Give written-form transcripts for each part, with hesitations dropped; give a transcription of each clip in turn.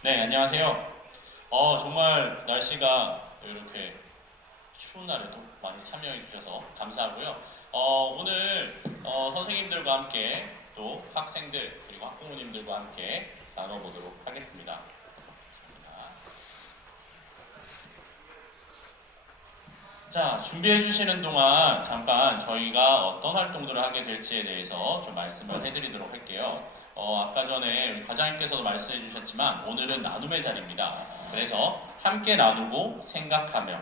네, 안녕하세요. 정말 날씨가 이렇게 추운 날에도 많이 참여해 주셔서 감사하고요. 오늘 선생님들과 함께 또 학생들 그리고 학부모님들과 함께 나눠보도록 하겠습니다. 자, 준비해 주시는 동안 잠깐 저희가 어떤 활동들을 하게 될지에 대해서 좀 말씀을 해드리도록 할게요. 아까 전에 우리 과장님께서도 말씀해 주셨지만 오늘은 나눔의 자리입니다. 그래서 함께 나누고 생각하며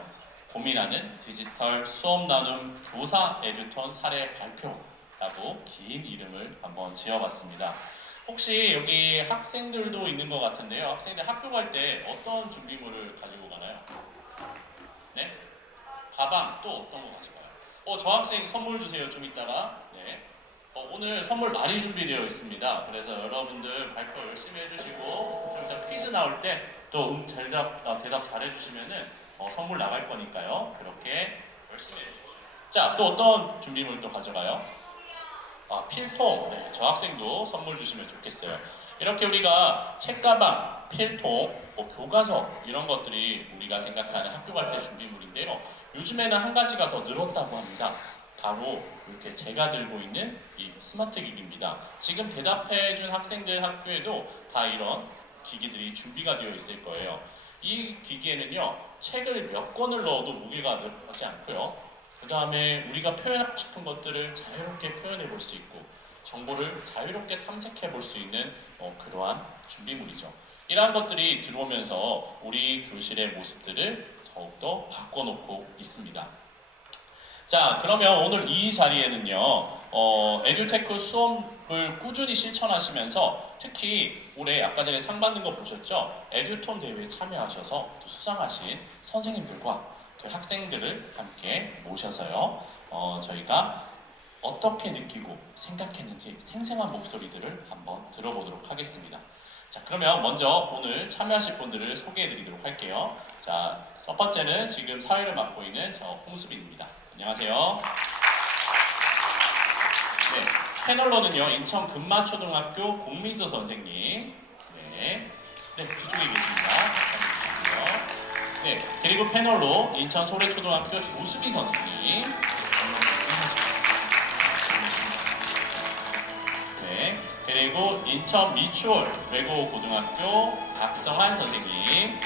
고민하는 디지털 수업 나눔 교사 에듀톤 사례 발표라고 긴 이름을 한번 지어봤습니다. 혹시 여기 학생들도 있는 것 같은데요. 학생들 학교 갈 때 어떤 준비물을 가지고 가나요? 네? 가방 또 어떤 거 가져가요? 저 학생 선물 주세요. 좀 이따가. 네. 오늘 선물 많이 준비되어 있습니다. 그래서 여러분들 발표 열심히 해주시고 좀 이따 퀴즈 나올 때 또 대답 잘 해주시면은 선물 나갈 거니까요. 그렇게 열심히 해주세요. 자, 또 어떤 준비물 또 가져가요? 필통. 네, 저 학생도 선물 주시면 좋겠어요. 이렇게 우리가 책가방, 필통, 교과서 이런 것들이 우리가 생각하는 학교 갈 때 준비물인데요. 요즘에는 한 가지가 더 늘었다고 합니다. 바로 이렇게 제가 들고 있는 이 스마트 기기입니다. 지금 대답해 준 학생들 학교에도 다 이런 기기들이 준비가 되어 있을 거예요. 이 기기에는요, 책을 몇 권을 넣어도 무게가 늘어나지 않고요. 그 다음에 우리가 표현하고 싶은 것들을 자유롭게 표현해 볼 수 있고 정보를 자유롭게 탐색해 볼 수 있는 그러한 준비물이죠. 이러한 것들이 들어오면서 우리 교실의 모습들을 더욱더 바꿔놓고 있습니다. 자, 그러면 오늘 이 자리에는요, 에듀테크 수업을 꾸준히 실천하시면서 특히 올해 아까 전에 상 받는 거 보셨죠? 에듀톤 대회에 참여하셔서 또 수상하신 선생님들과 그 학생들을 함께 모셔서요, 저희가 어떻게 느끼고 생각했는지 생생한 목소리들을 한번 들어보도록 하겠습니다. 자, 그러면 먼저 오늘 참여하실 분들을 소개해 드리도록 할게요. 자, 첫 번째는 지금 사회를 맡고 있는 저 홍수빈입니다. 안녕하세요. 네, 패널로는요, 인천 금마초등학교 공민수 선생님. 네, 네, 뒤쪽에 계십니다. 감사드리고요. 네, 그리고 패널로 인천 소래초등학교 조수비 선생님. 네, 그리고 인천 미추홀 외고고등학교 박성환 선생님.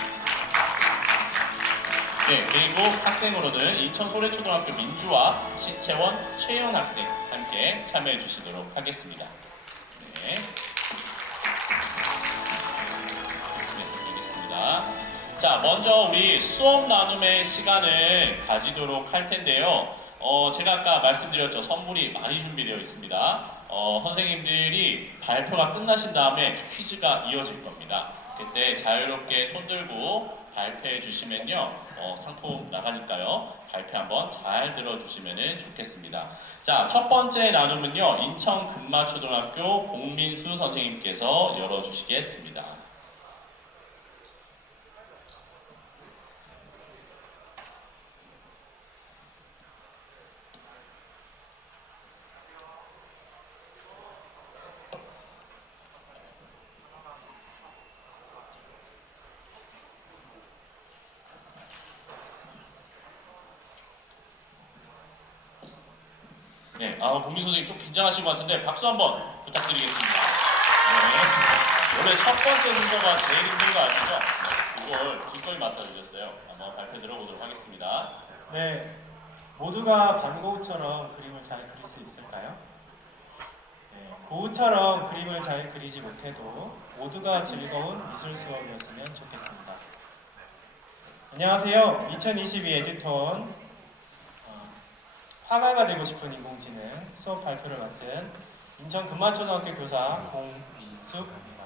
네, 그리고 학생으로는 인천 소래초등학교 민주화 시채원 최연 학생 함께 참여해 주시도록 하겠습니다. 네, 네, 알겠습니다. 자, 먼저 우리 수업 나눔의 시간을 가지도록 할 텐데요. 제가 아까 말씀드렸죠. 선물이 많이 준비되어 있습니다. 선생님들이 발표가 끝나신 다음에 퀴즈가 이어질 겁니다. 그때 자유롭게 손 들고 발표해 주시면요. 상품 나가니까요. 발표 한번 잘 들어주시면 좋겠습니다. 자, 첫 번째 나눔은요. 인천 금마초등학교 공민수 선생님께서 열어주시겠습니다. 네, 공민 선생님 좀 긴장하신 것 같은데 박수 한번 부탁드리겠습니다. 네. 원래 첫 번째 순서가 제일 힘든 거 아시죠? 그걸 기꺼이 맡아주셨어요. 한번 발표 들어보도록 하겠습니다. 네, 모두가 반고우처럼 그림을 잘 그릴 수 있을까요? 네, 고우처럼 그림을 잘 그리지 못해도 모두가 즐거운 미술 수업이었으면 좋겠습니다. 안녕하세요. 2022 에듀톤 화가가 되고 싶은 인공지능 수업 발표를 맡은 인천 금마초등학교 교사 공민숙입니다.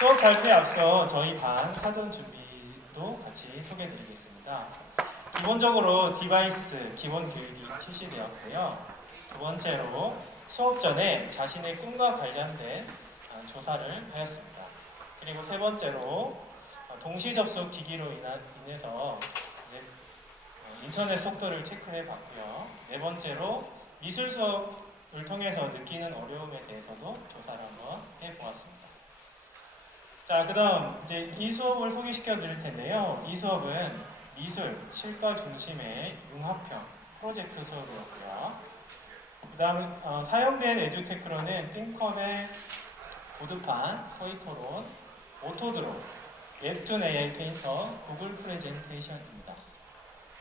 수업 발표에 앞서 저희 반 사전 준비도 같이 소개해드리겠습니다. 기본적으로 디바이스 기본 교육이 실시되었고요. 두 번째로 수업 전에 자신의 꿈과 관련된 조사를 하였습니다. 그리고 세 번째로 동시 접속 기기로 인해서 인터넷 속도를 체크해 봤고요. 네 번째로 미술 수업을 통해서 느끼는 어려움에 대해서도 조사를 한번 해보았습니다. 자, 그다음 이제 이 수업을 소개시켜 드릴 텐데요. 이 수업은 미술, 실과 중심의 융합형 프로젝트 수업이었고요. 그다음 사용된 에듀테크로는 띵컵의 보드판, 토이토론, 오토드로, 웹툰 AI 페인터, 구글 프레젠테이션입니다.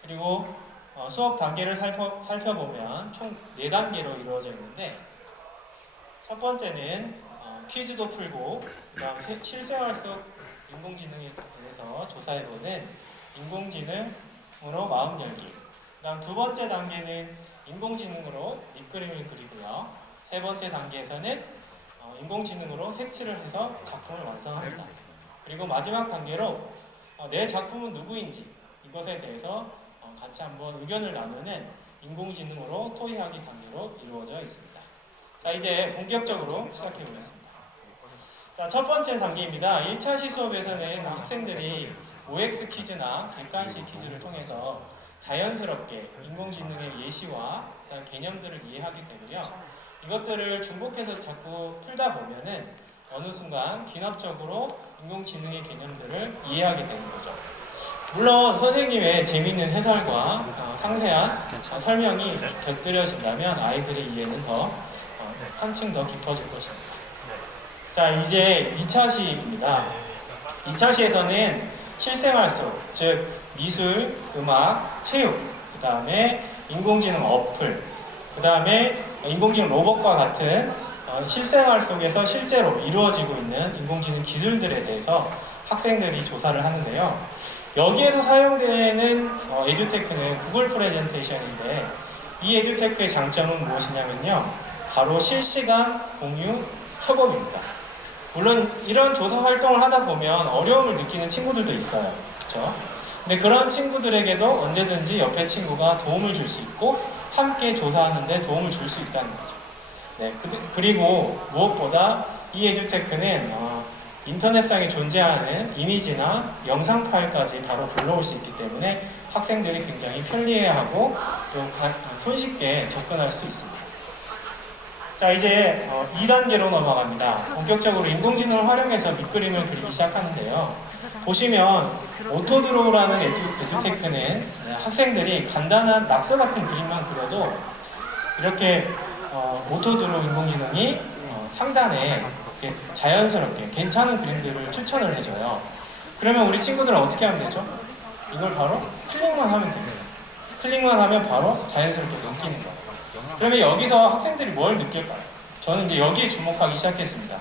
그리고 수업 단계를 살펴보면 총 4단계로 이루어져 있는데 첫 번째는 퀴즈도 풀고 그다음 실생활 속 인공지능에 대해서 조사해보는 인공지능으로 마음 열기. 그다음 두 번째 단계는 인공지능으로 밑그림을 그리고요. 세 번째 단계에서는 인공지능으로 색칠을 해서 작품을 완성합니다. 그리고 마지막 단계로 내 작품은 누구인지 이것에 대해서 같이 한번 의견을 나누는 인공지능으로 토의하기 단계로 이루어져 있습니다. 자, 이제 본격적으로 시작해 보겠습니다. 자, 첫 번째 단계입니다. 1차 시수업에서는 학생들이 OX 퀴즈나 객관식 퀴즈를 통해서 자연스럽게 인공지능의 예시와 개념들을 이해하게 되고요. 이것들을 중복해서 자꾸 풀다 보면은 어느 순간 귀납적으로 인공지능의 개념들을 이해하게 되는 거죠. 물론 선생님의 재미있는 해설과 상세한 설명이 곁들여진다면 아이들의 이해는 더 한층 더 깊어질 것입니다. 자, 이제 2차 시입니다. 2차 시에서는 실생활 속, 즉 미술, 음악, 체육, 그 다음에 인공지능 어플, 그 다음에 인공지능 로봇과 같은 실생활 속에서 실제로 이루어지고 있는 인공지능 기술들에 대해서 학생들이 조사를 하는데요. 여기에서 사용되는 에듀테크는 구글 프레젠테이션인데 이 에듀테크의 장점은 무엇이냐면요. 바로 실시간 공유 협업입니다. 물론 이런 조사 활동을 하다 보면 어려움을 느끼는 친구들도 있어요. 그렇죠? 근데 그런 친구들에게도 언제든지 옆에 친구가 도움을 줄 수 있고 함께 조사하는데 도움을 줄 수 있다는 거죠. 네, 그리고 무엇보다 이 에듀테크는 인터넷상에 존재하는 이미지나 영상 파일까지 바로 불러올 수 있기 때문에 학생들이 굉장히 편리해하고 또 손쉽게 접근할 수 있습니다. 자, 이제 2단계로 넘어갑니다. 본격적으로 인공지능을 활용해서 밑그림을 그리기 시작하는데요. 보시면 오토드로우라는 에듀테크는 학생들이 간단한 낙서 같은 그림만 그려도 이렇게 오토드로우 인공지능이 상단에 자연스럽게 괜찮은 그림들을 추천을 해줘요. 그러면 우리 친구들은 어떻게 하면 되죠? 이걸 바로 클릭만 하면 됩니다. 클릭만 하면 바로 자연스럽게 넘기는 거예요. 그러면 여기서 학생들이 뭘 느낄까요? 저는 이제 여기에 주목하기 시작했습니다.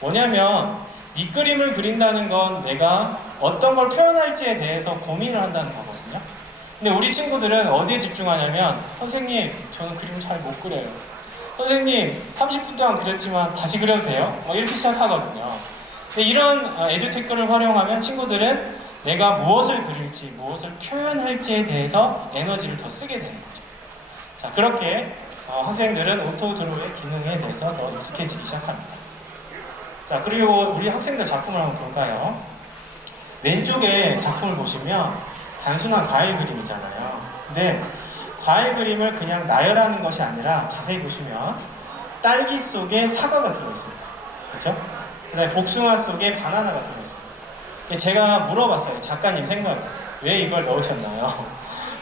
뭐냐면 밑그림을 그린다는 건 내가 어떤 걸 표현할지에 대해서 고민을 한다는 거거든요. 근데 우리 친구들은 어디에 집중하냐면 선생님, 저는 그림을 잘 못 그려요. 선생님, 30분 동안 그렸지만 다시 그려도 돼요? 이렇게 시작하거든요. 근데 이런 에듀테크를 활용하면 친구들은 내가 무엇을 그릴지, 무엇을 표현할지에 대해서 에너지를 더 쓰게 되는 거죠. 자, 그렇게 학생들은 오토드로우의 기능에 대해서 더 익숙해지기 시작합니다. 자, 그리고 우리 학생들 작품을 한번 볼까요? 왼쪽에 작품을 보시면 단순한 과일 그림이잖아요. 근데 과일 그림을 그냥 나열하는 것이 아니라 자세히 보시면 딸기 속에 사과가 들어있습니다. 그렇죠? 그다음에 복숭아 속에 바나나가 들어있습니다. 제가 물어봤어요. 작가님 생각 왜 이걸 넣으셨나요?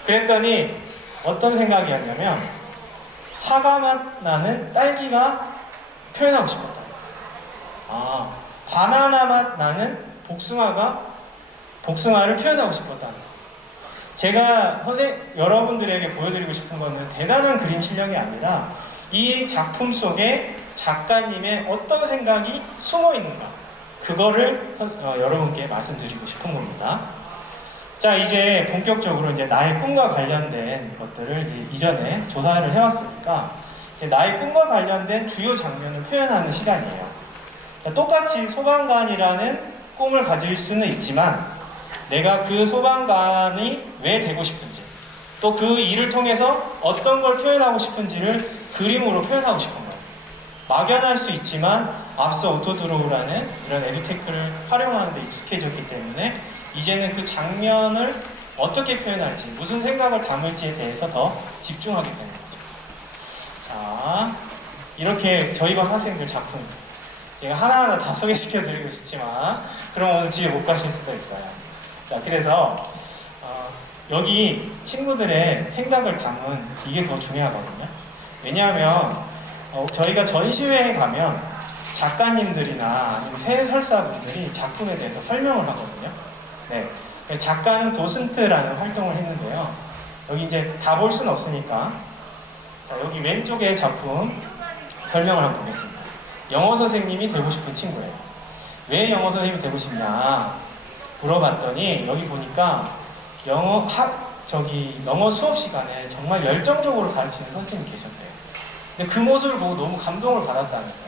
그랬더니 어떤 생각이었냐면 사과 맛 나는 딸기가 표현하고 싶었다. 바나나 맛 나는 복숭아를 표현하고 싶었다는 거. 제가 여러분들에게 보여드리고 싶은 거는 대단한 그림 실력이 아니라 이 작품 속에 작가님의 어떤 생각이 숨어 있는가, 그거를 여러분께 말씀드리고 싶은 겁니다. 자, 이제 본격적으로 이제 나의 꿈과 관련된 것들을 이제 이전에 조사를 해왔으니까 이제 나의 꿈과 관련된 주요 장면을 표현하는 시간이에요. 똑같이 소방관이라는 꿈을 가질 수는 있지만 내가 그 소방관이 왜 되고 싶은지, 또 그 일을 통해서 어떤 걸 표현하고 싶은지를 그림으로 표현하고 싶은 거예요. 막연할 수 있지만 앞서 오토드로우라는 이런 에듀테크를 활용하는 데 익숙해졌기 때문에 이제는 그 장면을 어떻게 표현할지, 무슨 생각을 담을지에 대해서 더 집중하게 되는 거죠. 자, 이렇게 저희 반 학생들 작품 제가 하나하나 다 소개시켜드리고 싶지만 그럼 오늘 집에 못 가실 수도 있어요. 자, 그래서 여기 친구들의 생각을 담은 이게 더 중요하거든요. 왜냐하면 저희가 전시회에 가면 작가님들이나 아니면 해설사분들이 작품에 대해서 설명을 하거든요. 네, 작가는 도슨트라는 활동을 했는데요. 여기 이제 다 볼 수는 없으니까 자, 여기 왼쪽에 작품 설명을 한번 보겠습니다. 영어 선생님이 되고 싶은 친구예요. 왜 영어 선생님이 되고 싶냐 물어봤더니 여기 보니까 영어 수업 시간에 정말 열정적으로 가르치는 선생님이 계셨대요. 근데 그 모습을 보고 너무 감동을 받았다는 거예요.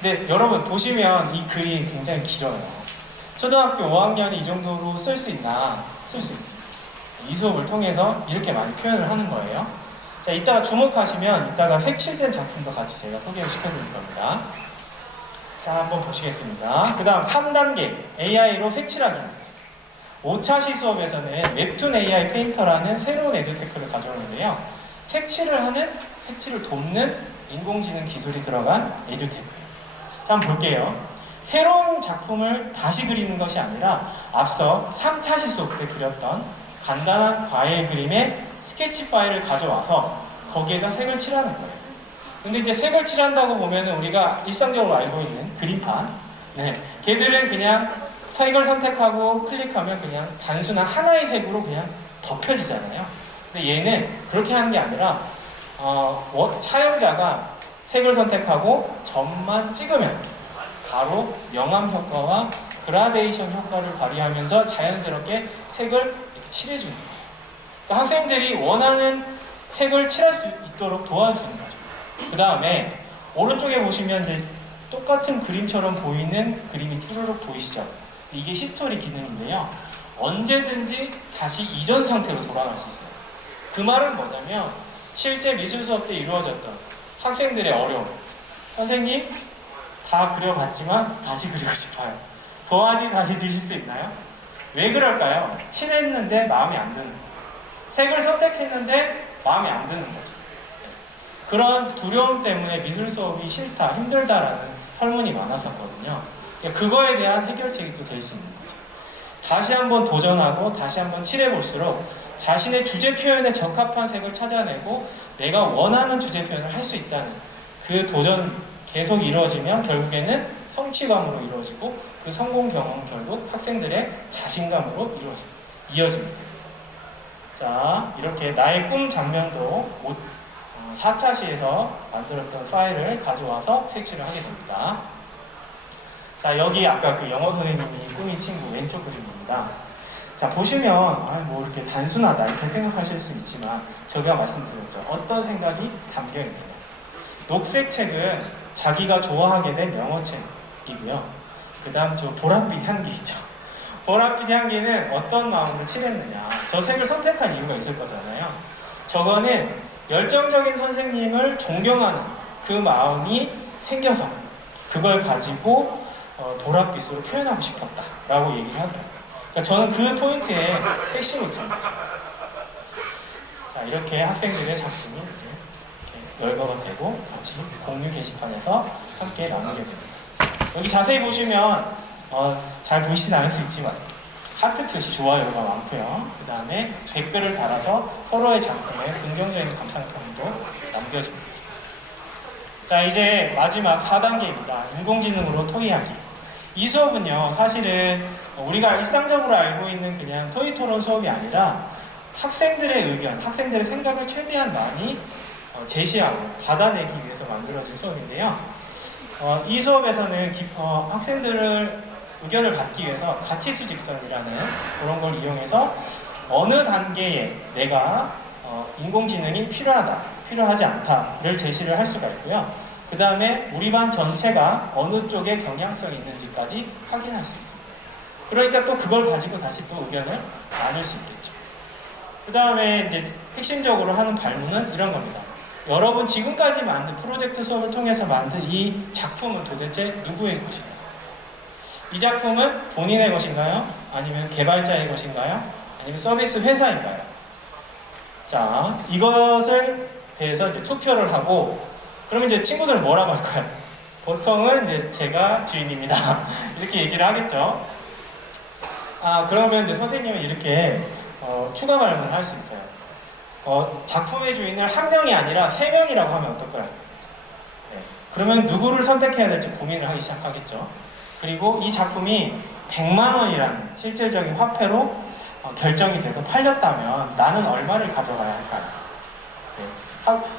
근데 여러분 보시면 이 글이 굉장히 길어요. 초등학교 5학년이 이 정도로 쓸 수 있나? 쓸 수 있습니다. 이 수업을 통해서 이렇게 많이 표현을 하는 거예요. 자, 이따가 주목하시면 이따가 색칠된 작품도 같이 제가 소개를 시켜드릴 겁니다. 자, 한번 보시겠습니다. 그 다음 3단계 AI로 색칠하기입니다. 5차 시수업에서는 웹툰 AI 페인터라는 새로운 에듀테크를 가져오는데요. 색칠을 돕는 인공지능 기술이 들어간 에듀테크예요. 자, 한번 볼게요. 새로운 작품을 다시 그리는 것이 아니라 앞서 3차 시수업 때 그렸던 간단한 과일 그림의 스케치 파일을 가져와서 거기에다 색을 칠하는 거예요. 근데 이제 색을 칠한다고 보면은 우리가 일상적으로 알고 있는 그림판, 네, 걔들은 그냥 색을 선택하고 클릭하면 그냥 단순한 하나의 색으로 그냥 덮여지잖아요. 근데 얘는 그렇게 하는 게 아니라 사용자가 색을 선택하고 점만 찍으면 바로 명암 효과와 그라데이션 효과를 발휘하면서 자연스럽게 색을 이렇게 칠해주는 거예요. 그러니까 학생들이 원하는 색을 칠할 수 있도록 도와주는 거죠. 그 다음에 오른쪽에 보시면 이제 똑같은 그림처럼 보이는 그림이 쭈르륵 보이시죠? 이게 히스토리 기능인데요. 언제든지 다시 이전 상태로 돌아갈 수 있어요. 그 말은 뭐냐면 실제 미술 수업 때 이루어졌던 학생들의 어려움. 선생님 다 그려봤지만 다시 그리고 싶어요. 도화지 다시 주실 수 있나요? 왜 그럴까요? 칠했는데 마음에 안 드는 거예요. 색을 선택했는데 마음에 안 드는 거죠. 그런 두려움 때문에 미술 수업이 싫다, 힘들다라는 설문이 많았었거든요. 그거에 대한 해결책이 또 될 수 있는 거죠. 다시 한번 도전하고 다시 한번 칠해볼수록 자신의 주제 표현에 적합한 색을 찾아내고 내가 원하는 주제 표현을 할 수 있다는 그 도전 계속 이루어지면 결국에는 성취감으로 이루어지고 그 성공 경험은 결국 학생들의 자신감으로 이어집니다. 자, 이렇게 나의 꿈 장면도 4차 시에서 만들었던 파일을 가져와서 색칠을 하게 됩니다. 자, 여기 아까 그 영어 선생님이 꾸민 친구 왼쪽 그림입니다. 자, 보시면 뭐 이렇게 단순하다 이렇게 생각하실 수 있지만 제가 말씀드렸죠. 어떤 생각이 담겨 있느냐. 녹색 책은 자기가 좋아하게 된 영어책이고요. 그 다음 저 보랏빛 향기 있죠. 보랏빛 향기는 어떤 마음으로 칠했느냐. 저 색을 선택한 이유가 있을 거잖아요. 저거는 열정적인 선생님을 존경하는 그 마음이 생겨서 그걸 가지고 보랏빛으로 표현하고 싶었다라고 얘기를 하더라고요. 그러니까 저는 그 포인트에 핵심이 있는 거죠. 자, 이렇게 학생들의 작품이 이렇게 열거가 되고 같이 공유 게시판에서 함께 나누게 됩니다. 여기 자세히 보시면 잘 보이시진 않을 수 있지만 하트 표시 좋아요가 많고요. 그 다음에 댓글을 달아서 서로의 작품에 긍정적인 감상평도 남겨줍니다. 자, 이제 마지막 4단계입니다. 인공지능으로 토의하기. 이 수업은요, 사실은 우리가 일상적으로 알고 있는 그냥 토의 토론 수업이 아니라 학생들의 의견, 학생들의 생각을 최대한 많이 제시하고 받아내기 위해서 만들어진 수업인데요. 이 수업에서는 학생들을 의견을 받기 위해서 가치수직선이라는 그런 걸 이용해서 어느 단계에 내가 인공지능이 필요하다, 필요하지 않다를 제시를 할 수가 있고요. 그 다음에 우리 반 전체가 어느 쪽에 경향성이 있는지까지 확인할 수 있습니다. 그러니까 또 그걸 가지고 다시 또 의견을 나눌 수 있겠죠. 그 다음에 이제 핵심적으로 하는 발문은 이런 겁니다. 여러분 지금까지 만든 프로젝트 수업을 통해서 만든 이 작품은 도대체 누구의 것인가요? 이 작품은 본인의 것인가요? 아니면 개발자의 것인가요? 아니면 서비스 회사인가요? 자, 이것을 대해서 이제 투표를 하고 그러면 이제 친구들은 뭐라고 할까요? 보통은 이제 제가 주인입니다. 이렇게 얘기를 하겠죠. 그러면 이제 선생님은 이렇게 추가 발문을 할 수 있어요. 작품의 주인을 한 명이 아니라 세 명이라고 하면 어떨까요? 네. 그러면 누구를 선택해야 될지 고민을 하기 시작하겠죠. 그리고 이 작품이 100만 원이라는 실질적인 화폐로 결정이 돼서 팔렸다면 나는 얼마를 가져가야 할까요? 네.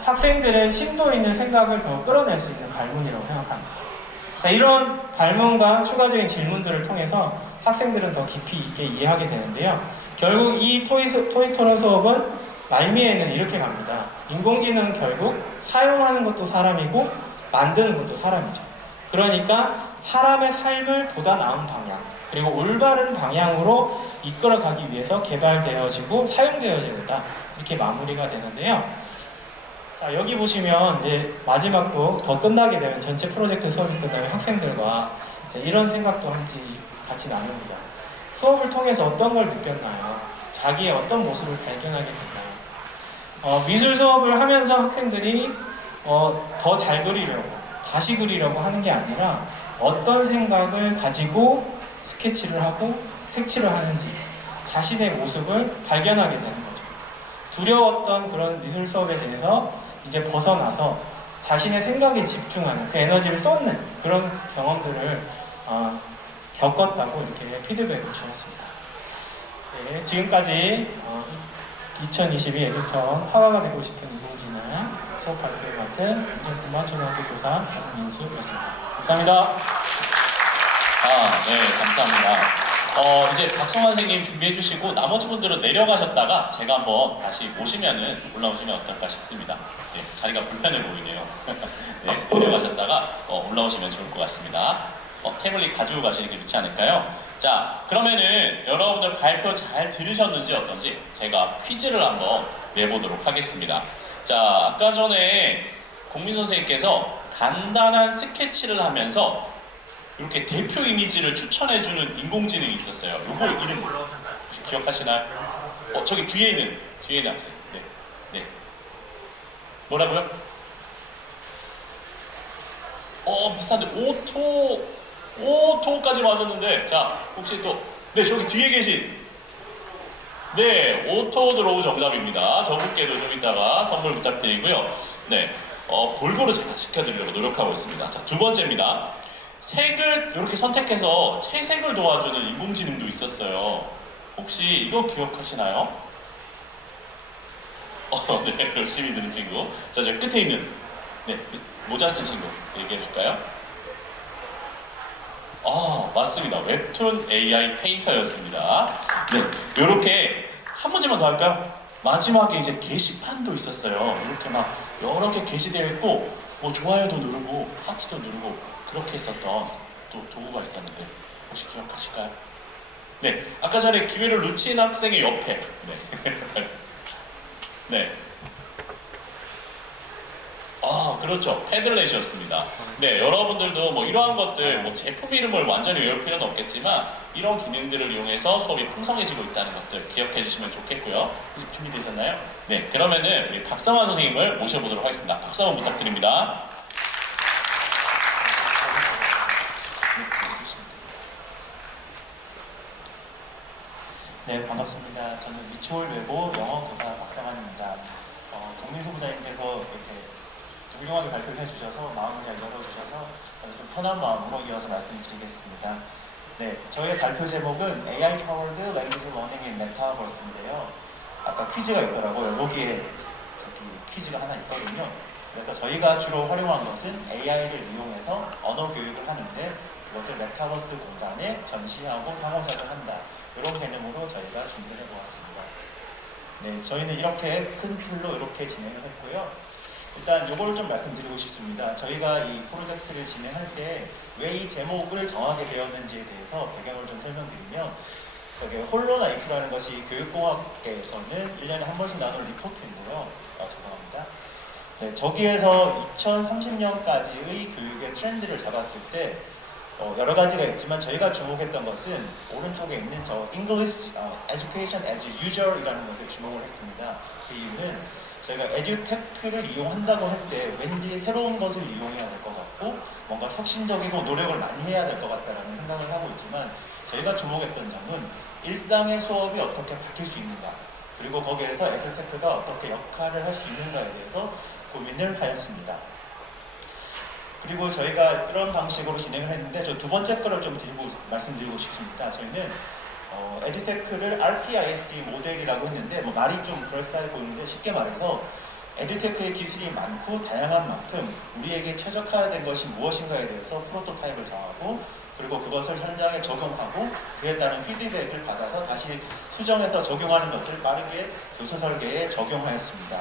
학생들의 심도 있는 생각을 더 끌어낼 수 있는 발문이라고 생각합니다. 자, 이런 발문과 추가적인 질문들을 통해서 학생들은 더 깊이 있게 이해하게 되는데요. 결국 이 토익토론 수업은 말미에는 이렇게 갑니다. 인공지능은 결국 사용하는 것도 사람이고 만드는 것도 사람이죠. 그러니까 사람의 삶을 보다 나은 방향, 그리고 올바른 방향으로 이끌어가기 위해서 개발되어지고 사용되어진다. 이렇게 마무리가 되는데요. 자, 여기 보시면 이제 마지막도 더 끝나게 되면 전체 프로젝트 수업이 끝나면 학생들과 이제 이런 생각도 같이 나눕니다. 수업을 통해서 어떤 걸 느꼈나요? 자기의 어떤 모습을 발견하게 됐나요? 미술 수업을 하면서 학생들이 더 잘 그리려고, 다시 그리려고 하는 게 아니라 어떤 생각을 가지고 스케치를 하고 색칠을 하는지 자신의 모습을 발견하게 되는 거죠. 두려웠던 그런 미술 수업에 대해서 이제 벗어나서 자신의 생각에 집중하는 그 에너지를 쏟는 그런 경험들을 겪었다고 이렇게 피드백을 주었습니다. 네, 지금까지 2022 에듀턴 화가가 되고 싶은 인공지능 수업 발표를 맡은 이정구만 초등학교 교사 박민수였습니다. 감사합니다. 네, 감사합니다. 이제 박성환 선생님 준비해 주시고 나머지 분들은 내려가셨다가 제가 한번 다시 모시면은 올라오시면 어떨까 싶습니다. 네, 자리가 불편해 보이네요. 네, 내려가셨다가 올라오시면 좋을 것 같습니다. 태블릿 가지고 가시는 게 좋지 않을까요? 자, 그러면은 여러분들 발표 잘 들으셨는지 어떤지 제가 퀴즈를 한번 내보도록 하겠습니다. 자, 아까 전에 공민 선생님께서 간단한 스케치를 하면서 이렇게 대표 이미지를 추천해주는 인공지능이 있었어요. 이거 이름 혹시 기억하시나요? 저기 뒤에 있는 학생. 네, 네. 뭐라고요? 비슷한데 오토까지 맞았는데, 자, 혹시 네, 저기 뒤에 계신, 네, 오토 드로우 정답입니다. 저분께도 좀 이따가 선물 부탁드리고요. 네, 골고루 제가 시켜드리려고 노력하고 있습니다. 자, 두 번째입니다. 색을 이렇게 선택해서 채색을 도와주는 인공지능도 있었어요. 혹시 이거 기억하시나요? 네, 열심히 들은 친구. 자, 저 끝에 있는, 네, 모자 쓴 친구 얘기해 줄까요? 맞습니다. 웹툰 AI 페인터였습니다. 네, 이렇게 한 문제만 더 할까요? 마지막에 이제 게시판도 있었어요. 이렇게 막 여러 개 게시되어 있고, 좋아요도 누르고, 하트도 누르고, 그렇게 했었던 또 도구가 있었는데, 혹시 기억하실까요? 네, 아까 전에 기회를 놓친 학생의 옆에, 네. 네. 그렇죠. 패들렛이었습니다. 네, 여러분들도 이러한 것들, 제품 이름을 완전히 외울 필요는 없겠지만, 이런 기능들을 이용해서 수업이 풍성해지고 있다는 것들 기억해 주시면 좋겠고요. 준비되셨나요? 네, 그러면은 우리 박성환 선생님을 모셔보도록 하겠습니다. 박수 한번 부탁드립니다. 네, 반갑습니다. 저는 미추홀 외고 영어 교사 박성환입니다. 공민수 부장님께서 이렇게 훌륭하게 발표해 주셔서 마음을 잘 열어주셔서 저는 좀 편한 마음으로 이어서 말씀드리겠습니다. 네, 저희의 발표 제목은 AI Powered Language Learning in Metaverse인데요. 아까 퀴즈가 있더라고요. 여기에 퀴즈가 하나 있거든요. 그래서 저희가 주로 활용한 것은 AI를 이용해서 언어 교육을 하는데 그것을 메타버스 공간에 전시하고 상호작용한다. 이런 개념으로 저희가 준비를 해보았습니다. 네, 저희는 이렇게 큰 틀로 이렇게 진행을 했고요. 일단 요거를 좀 말씀드리고 싶습니다. 저희가 이 프로젝트를 진행할 때 왜 이 제목을 정하게 되었는지에 대해서 배경을 좀 설명드리면 홀로나이프라는 것이 교육공학계에서는 1년에 한 번씩 나오는 리포트인데요. 죄송합니다. 네, 저기에서 2030년까지의 교육의 트렌드를 잡았을 때 여러 가지가 있지만 저희가 주목했던 것은 오른쪽에 있는 저 English Education as Usual 이라는 것에 주목을 했습니다. 그 이유는 저희가 에듀테크를 이용한다고 할 때 왠지 새로운 것을 이용해야 될 것 같고 뭔가 혁신적이고 노력을 많이 해야 될 것 같다는 생각을 하고 있지만 저희가 주목했던 점은 일상의 수업이 어떻게 바뀔 수 있는가 그리고 거기에서 에듀테크가 어떻게 역할을 할 수 있는가에 대해서 고민을 하였습니다. 그리고 저희가 이런 방식으로 진행을 했는데 저 두 번째 거를 좀 말씀드리고 싶습니다. 저희는 에듀테크를 RPISD 모델이라고 했는데 뭐 말이 좀 그럴싸해 보이는데 쉽게 말해서 에듀테크의 기술이 많고 다양한 만큼 우리에게 최적화된 것이 무엇인가에 대해서 프로토타입을 정하고 그리고 그것을 현장에 적용하고 그에 따른 피드백을 받아서 다시 수정해서 적용하는 것을 빠르게 교사 설계에 적용하였습니다.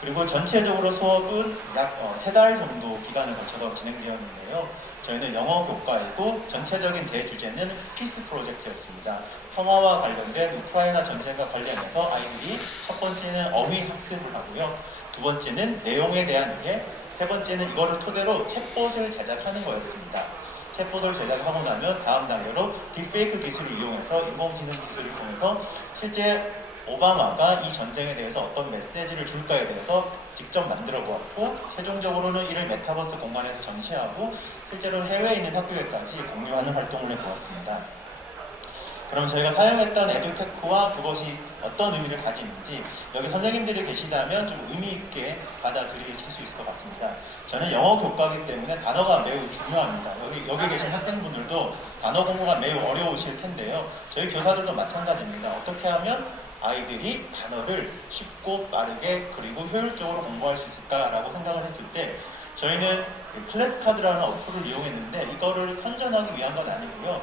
그리고 전체적으로 수업은 약 3달 정도 기간을 거쳐서 진행되었는데요. 저희는 영어 교과이고 전체적인 대주제는 피스 프로젝트였습니다. 평화와 관련된 우크라이나 전쟁과 관련해서 아이들이 첫 번째는 어휘 학습을 하고요. 두 번째는 내용에 대한 이해, 세 번째는 이거를 토대로 챗봇을 제작하는 거였습니다. 챗봇을 제작하고 나면 다음 단계로 딥페이크 기술을 이용해서 인공지능 기술을 통해서 실제 오바마가 이 전쟁에 대해서 어떤 메시지를 줄까에 대해서 직접 만들어 보았고 최종적으로는 이를 메타버스 공간에서 전시하고 실제로 해외에 있는 학교에까지 공유하는 활동을 해보았습니다. 그럼 저희가 사용했던 에듀테크와 그것이 어떤 의미를 가지는지 여기 선생님들이 계시다면 좀 의미 있게 받아들이실 수 있을 것 같습니다. 저는 영어 교과이기 때문에 단어가 매우 중요합니다. 여기 계신 학생분들도 단어 공부가 매우 어려우실 텐데요. 저희 교사들도 마찬가지입니다. 어떻게 하면 아이들이 단어를 쉽고 빠르게 그리고 효율적으로 공부할 수 있을까라고 생각을 했을 때 저희는 클래스카드라는 어플을 이용했는데 이거를 선전하기 위한 건 아니고요.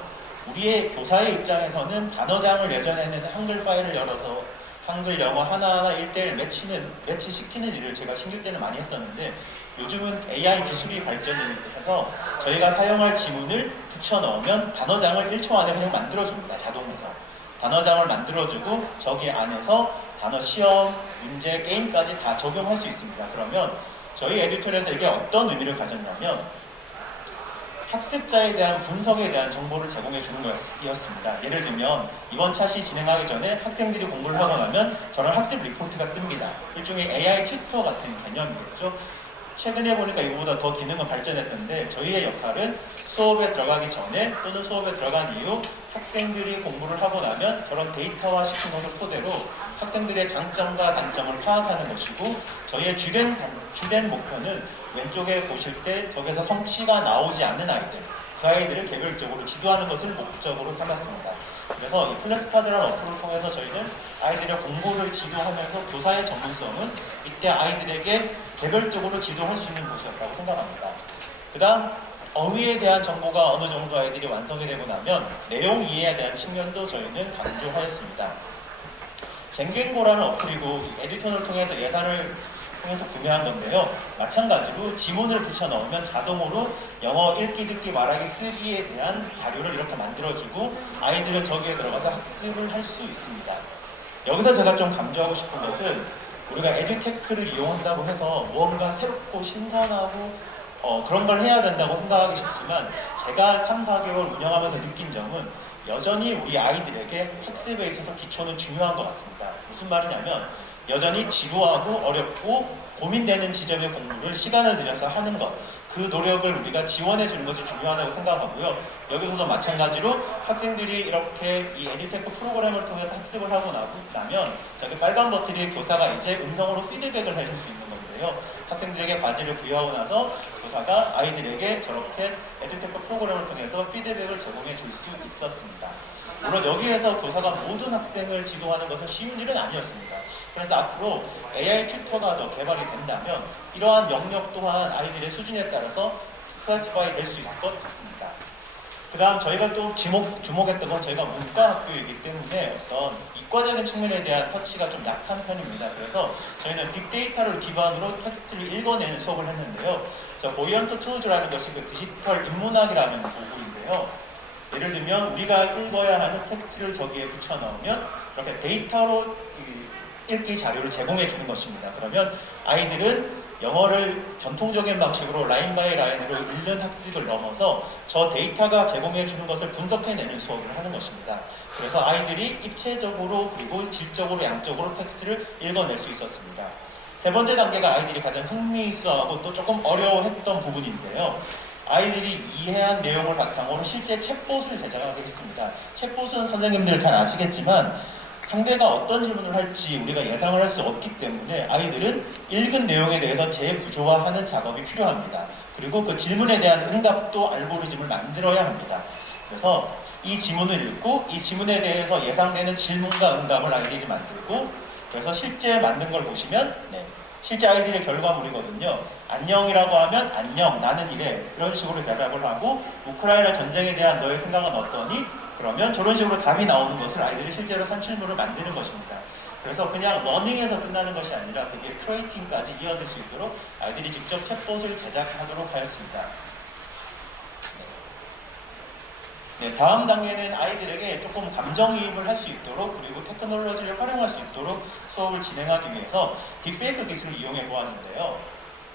우리의 교사의 입장에서는 단어장을 예전에는 한글 파일을 열어서 한글 영어 하나하나 1:1 매치시키는 일을 제가 신규 때는 많이 했었는데 요즘은 AI 기술이 발전해서 저희가 사용할 지문을 붙여 넣으면 단어장을 1초 안에 그냥 만들어줍니다. 자동에서. 단어장을 만들어주고 저기 안에서 단어 시험, 문제, 게임까지 다 적용할 수 있습니다. 그러면 저희 에듀톤에서 이게 어떤 의미를 가졌냐면 학습자에 대한 분석에 대한 정보를 제공해 주는 것이었습니다. 예를 들면 이번 차시 진행하기 전에 학생들이 공부를 하고 나면 저런 학습 리포트가 뜹니다. 일종의 AI 튜터 같은 개념이겠죠. 최근에 보니까 이거보다 더 기능은 발전했는데 저희의 역할은 수업에 들어가기 전에 또는 수업에 들어간 이후 학생들이 공부를 하고 나면 저런 데이터화 시킨 것을 토대로 학생들의 장점과 단점을 파악하는 것이고 저희의 주된 목표는 왼쪽에 보실 때 저기서 성취가 나오지 않는 아이들 그 아이들을 개별적으로 지도하는 것을 목적으로 삼았습니다. 그래서 이 클래스카드라는 어플을 통해서 저희는 아이들의 공부를 지도하면서 교사의 전문성은 이때 아이들에게 개별적으로 지도할 수 있는 곳이었다고 생각합니다. 그 다음 어휘에 대한 정보가 어느 정도 아이들이 완성이 되고 나면 내용 이해에 대한 측면도 저희는 강조하였습니다. 젠겐고라는 어플이고 에듀톤을 통해서 예산을 통해서 구매한 건데요. 마찬가지로 지문을 붙여 넣으면 자동으로 영어 읽기, 듣기, 말하기, 쓰기에 대한 자료를 이렇게 만들어주고 아이들은 저기에 들어가서 학습을 할 수 있습니다. 여기서 제가 좀 강조하고 싶은 것은 우리가 에듀테크를 이용한다고 해서 무언가 새롭고 신선하고 그런 걸 해야 된다고 생각하기 쉽지만 제가 3, 4개월 운영하면서 느낀 점은 여전히 우리 아이들에게 학습에 있어서 기초는 중요한 것 같습니다. 무슨 말이냐면 여전히 지루하고 어렵고 고민되는 지점의 공부를 시간을 들여서 하는 것, 그 노력을 우리가 지원해 주는 것이 중요하다고 생각하고요. 여기서도 마찬가지로 학생들이 이렇게 이 에듀테크 프로그램을 통해서 학습을 하고 나면 저기 빨간 버튼이 교사가 이제 음성으로 피드백을 해줄 수 있는 건데요. 학생들에게 과제를 부여하고 나서 교사가 아이들에게 저렇게 에듀테크 프로그램을 통해서 피드백을 제공해 줄 수 있었습니다. 물론 여기에서 교사가 모든 학생을 지도하는 것은 쉬운 일은 아니었습니다. 그래서 앞으로 AI 튜터가 더 개발이 된다면 이러한 영역 또한 아이들의 수준에 따라서 클래시파이 될 수 있을 것 같습니다. 그 다음 저희가 또 주목했던 건 저희가 문과학교이기 때문에 어떤 이과적인 측면에 대한 터치가 좀 약한 편입니다. 그래서 저희는 빅데이터를 기반으로 텍스트를 읽어내는 수업을 했는데요. 보이언트 투즈라는 것이 그 디지털 인문학이라는 도구인데요. 예를 들면 우리가 읽어야 하는 텍스트를 저기에 붙여 넣으면 이렇게 데이터로 읽기 자료를 제공해 주는 것입니다. 그러면 아이들은 영어를 전통적인 방식으로 라인 바이 라인으로 읽는 학습을 넘어서 저 데이터가 제공해 주는 것을 분석해내는 수업을 하는 것입니다. 그래서 아이들이 입체적으로 그리고 질적으로 양적으로 텍스트를 읽어낼 수 있었습니다. 세 번째 단계가 아이들이 가장 흥미있어하고 또 조금 어려워했던 부분인데요. 아이들이 이해한 내용을 바탕으로 실제 챗봇을 제작하게 했습니다. 챗봇은 선생님들 잘 아시겠지만 상대가 어떤 질문을 할지 우리가 예상을 할 수 없기 때문에 아이들은 읽은 내용에 대해서 재구조화하는 작업이 필요합니다. 그리고 그 질문에 대한 응답도 알고리즘을 만들어야 합니다. 그래서 이 지문을 읽고 이 지문에 대해서 예상되는 질문과 응답을 아이들이 만들고, 그래서 실제 만든 걸 보시면 실제 아이들의 결과물이거든요. 안녕이라고 하면 안녕, 나는 이래, 이런 식으로 대답을 하고, 우크라이나 전쟁에 대한 너의 생각은 어떠니? 그러면 저런 식으로 답이 나오는 것을 아이들이 실제로 산출물을 만드는 것입니다. 그래서 그냥 러닝에서 끝나는 것이 아니라 그게 크리에이팅까지 이어질 수 있도록 아이들이 직접 챗봇을 제작하도록 하였습니다. 다음 단계는 아이들에게 조금 감정이입을 할 수 있도록, 그리고 테크놀로지를 활용할 수 있도록 수업을 진행하기 위해서 딥페이크 기술을 이용해 보았는데요.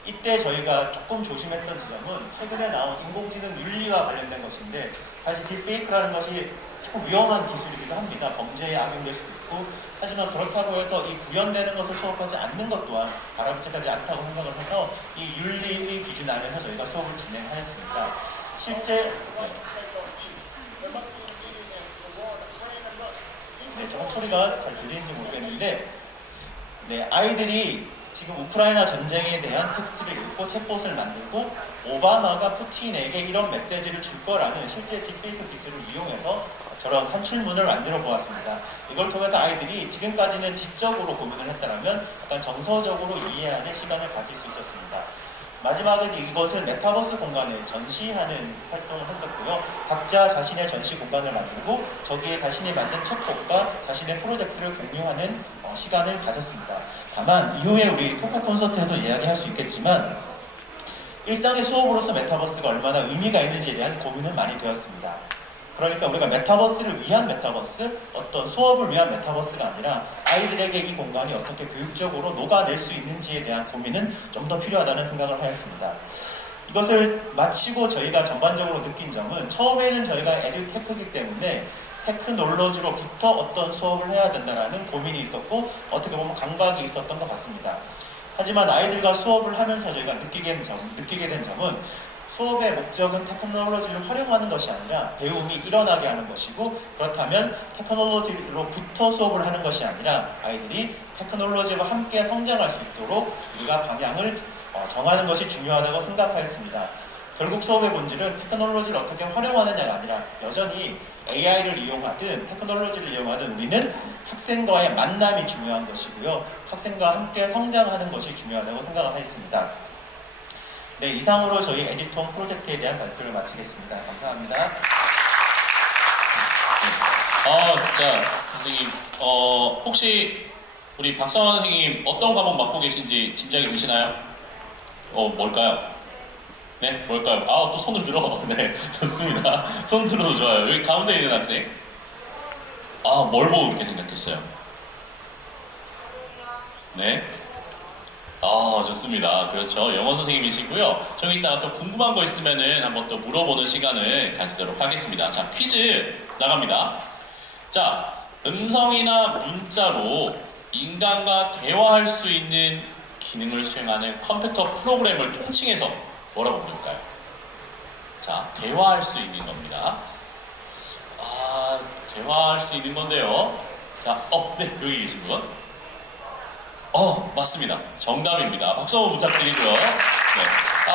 이때 저희가 조금 조심했던 지점은 최근에 나온 인공지능 윤리와 관련된 것인데, 사실 딥페이크라는 것이 조금 위험한 기술이기도 합니다. 범죄에 악용될 수도 있고, 하지만 그렇다고 해서 이 구현되는 것을 수업하지 않는 것 또한 바람직하지 않다고 생각을 해서 이 윤리의 기준 안에서 저희가 수업을 진행하였습니다. 실제 조금 소리가 잘 들리는지 모르겠는데, 아이들이 지금 우크라이나 전쟁에 대한 텍스트를 읽고 챗봇을 만들고 오바마가 푸틴에게 이런 메시지를 줄 거라는 실제 딥페이크 기술을 이용해서 저런 산출문을 만들어 보았습니다. 이걸 통해서 아이들이 지금까지는 지적으로 고민을 했다면 약간 정서적으로 이해하는 시간을 가질 수 있었습니다. 마지막은 이것을 메타버스 공간에 전시하는 활동을 했었고요. 각자 자신의 전시 공간을 만들고 저기에 자신이 만든 챗봇과 자신의 프로젝트를 공유하는 시간을 가졌습니다. 다만 이후에 우리 후쿠 콘서트에도 이야기할 수 있겠지만 일상의 수업으로서 메타버스가 얼마나 의미가 있는지에 대한 고민은 많이 되었습니다. 그러니까 우리가 메타버스를 위한 메타버스, 어떤 수업을 위한 메타버스가 아니라 아이들에게 이 공간이 어떻게 교육적으로 녹아낼 수 있는지에 대한 고민은 좀 더 필요하다는 생각을 하였습니다. 이것을 마치고 저희가 전반적으로 느낀 점은, 처음에는 저희가 에듀테크이기 때문에 테크놀로지로부터 어떤 수업을 해야 된다는 고민이 있었고 어떻게 보면 강박이 있었던 것 같습니다. 하지만 아이들과 수업을 하면서 저희가 느끼게 된 점은 수업의 목적은 테크놀로지를 활용하는 것이 아니라 배움이 일어나게 하는 것이고, 그렇다면 테크놀로지로부터 수업을 하는 것이 아니라 아이들이 테크놀로지와 함께 성장할 수 있도록 우리가 방향을 정하는 것이 중요하다고 생각하였습니다. 결국 수업의 본질은 테크놀로지를 어떻게 활용하느냐가 아니라 여전히 AI를 이용하든 테크놀로지를 이용하든 우리는 학생과의 만남이 중요한 것이고요. 학생과 함께 성장하는 것이 중요하다고 생각을 하였습니다. 이상으로 저희 에디톤 프로젝트에 대한 발표를 마치겠습니다. 감사합니다. 진짜 선생님, 혹시 우리 박성환 선생님 어떤 과목 맡고 계신지 짐작이 되시나요? 뭘까요? 네, 뭘까요? 또 손을 들어. 네, 좋습니다. 손 들어도 좋아요. 여기 가운데 있는 학생. 뭘 보고 그렇게 생각했어요? 네. 좋습니다. 그렇죠. 영어 선생님이시고요. 좀 이따가 또 궁금한 거 있으면은 한번 또 물어보는 시간을 가지도록 하겠습니다. 자, 퀴즈 나갑니다. 자, 음성이나 문자로 인간과 대화할 수 있는 기능을 수행하는 컴퓨터 프로그램을 통칭해서 뭐라고 부를까요? 자, 대화할 수 있는 겁니다. 대화할 수 있는 건데요. 자, 네, 여기 계신 분. 맞습니다. 정답입니다. 박수 한번 부탁드리고요. 네.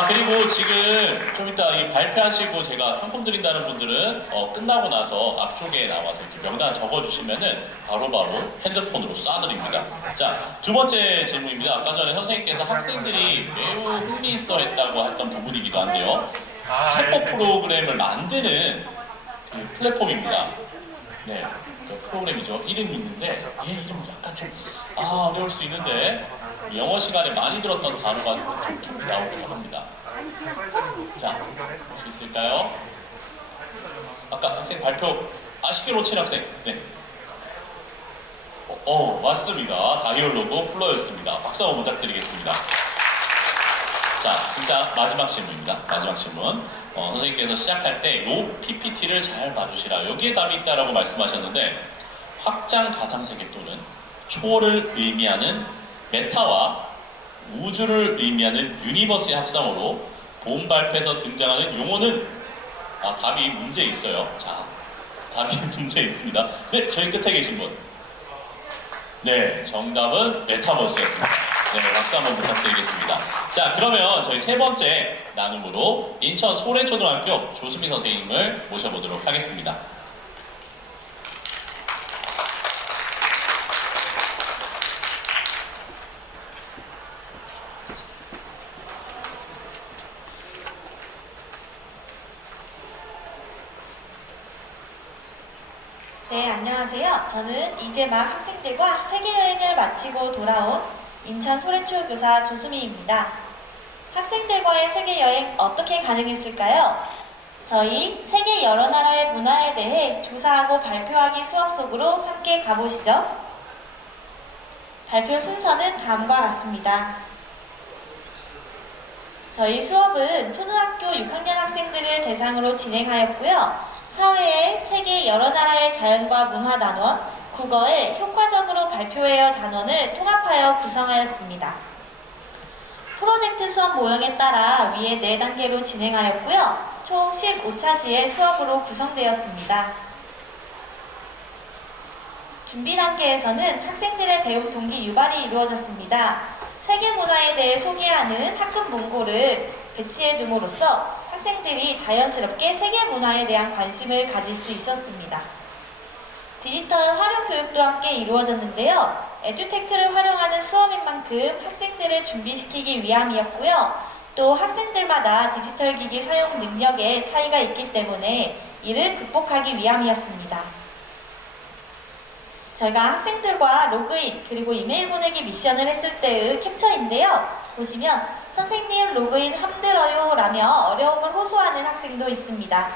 그리고 지금 좀 이따 이 발표하시고 제가 상품 드린다는 분들은 끝나고 나서 앞쪽에 나와서 이렇게 명단 적어주시면은 바로바로 핸드폰으로 쏴드립니다. 자, 두 번째 질문입니다. 아까 전에 선생님께서 학생들이 매우 흥미있어 했다고 했던 부분이기도 한데요. 챗봇 프로그램을 만드는 그 플랫폼입니다. 네. 프로그램이죠. 이름이 있는데 얘 이름 약간 좀 어려울 수 있는데 영어 시간에 많이 들었던 단어가 툭툭 나오기도 합니다. 자, 볼 수 있을까요? 아까 학생 발표 아쉽게 놓친 학생. 네. 맞습니다. 다이얼로그 플로였습니다. 박수 한번 부탁드리겠습니다. 자, 진짜 마지막 질문입니다. 마지막 질문. 선생님께서 시작할 때 이 PPT를 잘 봐주시라. 여기에 답이 있다라고 말씀하셨는데, 확장 가상세계 또는 초월을 의미하는 메타와 우주를 의미하는 유니버스의 합성어로 본 발표에서 등장하는 용어는 답이 문제 있어요. 자, 답이 문제 있습니다. 네, 저희 끝에 계신 분. 네, 정답은 메타버스였습니다. 네, 박수 한번 부탁드리겠습니다. 자, 그러면 저희 세 번째 나눔으로 인천 소래초등학교 조수미 선생님을 모셔보도록 하겠습니다. 네, 안녕하세요. 저는 이제 막 학생들과 세계여행을 마치고 돌아온 인천 소래초 교사 조수미입니다. 학생들과의 세계여행 어떻게 가능했을까요? 저희 세계 여러 나라의 문화에 대해 조사하고 발표하기 수업 속으로 함께 가보시죠. 발표 순서는 다음과 같습니다. 저희 수업은 초등학교 6학년 학생들을 대상으로 진행하였고요. 사회의 세계 여러 나라의 자연과 문화 단원, 국어에 효과적으로 발표해야 단원을 통합하여 구성하였습니다. 프로젝트 수업 모형에 따라 위에 4단계로 진행하였고요. 총 15차 시의 수업으로 구성되었습니다. 준비 단계에서는 학생들의 배움 동기 유발이 이루어졌습니다. 세계 문화에 대해 소개하는 학급 문고를 배치해 둠으로써 학생들이 자연스럽게 세계 문화에 대한 관심을 가질 수 있었습니다. 디지털 활용 교육도 함께 이루어졌는데요. 에듀테크를 활용하는 수업인 만큼 학생들을 준비시키기 위함이었고요. 또 학생들마다 디지털 기기 사용 능력에 차이가 있기 때문에 이를 극복하기 위함이었습니다. 저희가 학생들과 로그인 그리고 이메일 보내기 미션을 했을 때의 캡처인데요. 보시면 선생님 로그인 힘들어요 라며 어려움을 호소하는 학생도 있습니다.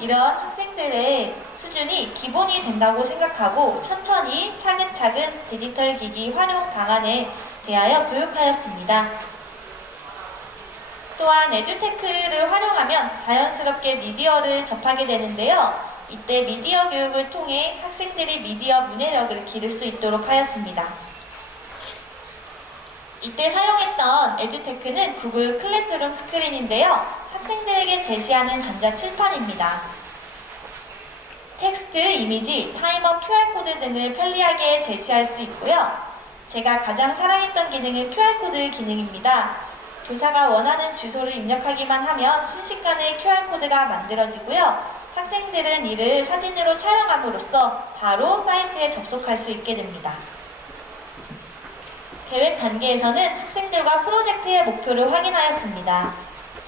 이런 학생들의 수준이 기본이 된다고 생각하고 천천히 차근차근 디지털 기기 활용 방안에 대하여 교육하였습니다. 또한 에듀테크를 활용하면 자연스럽게 미디어를 접하게 되는데요. 이때 미디어 교육을 통해 학생들이 미디어 문해력을 기를 수 있도록 하였습니다. 이때 사용했던 에듀테크는 구글 클래스룸 스크린인데요. 학생들에게 제시하는 전자칠판입니다. 텍스트, 이미지, 타이머, QR코드 등을 편리하게 제시할 수 있고요. 제가 가장 사랑했던 기능은 QR코드 기능입니다. 교사가 원하는 주소를 입력하기만 하면 순식간에 QR코드가 만들어지고요. 학생들은 이를 사진으로 촬영함으로써 바로 사이트에 접속할 수 있게 됩니다. 계획 단계에서는 학생들과 프로젝트의 목표를 확인하였습니다.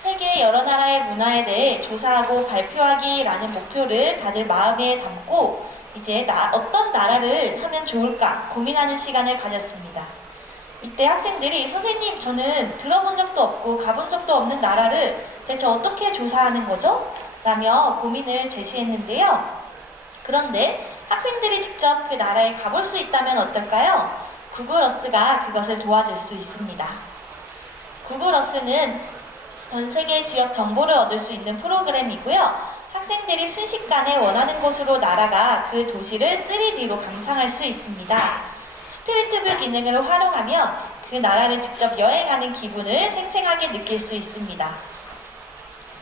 세계 여러 나라의 문화에 대해 조사하고 발표하기라는 목표를 다들 마음에 담고 이제 어떤 나라를 하면 좋을까 고민하는 시간을 가졌습니다. 이때 학생들이 선생님 저는 들어본 적도 없고 가본 적도 없는 나라를 대체 어떻게 조사하는 거죠? 라며 고민을 제시했는데요. 그런데 학생들이 직접 그 나라에 가볼 수 있다면 어떨까요? 구글어스가 그것을 도와줄 수 있습니다. 구글어스는 전 세계 지역 정보를 얻을 수 있는 프로그램이고요. 학생들이 순식간에 원하는 곳으로 날아가 그 도시를 3D로 감상할 수 있습니다. 스트리트뷰 기능을 활용하면 그 나라를 직접 여행하는 기분을 생생하게 느낄 수 있습니다.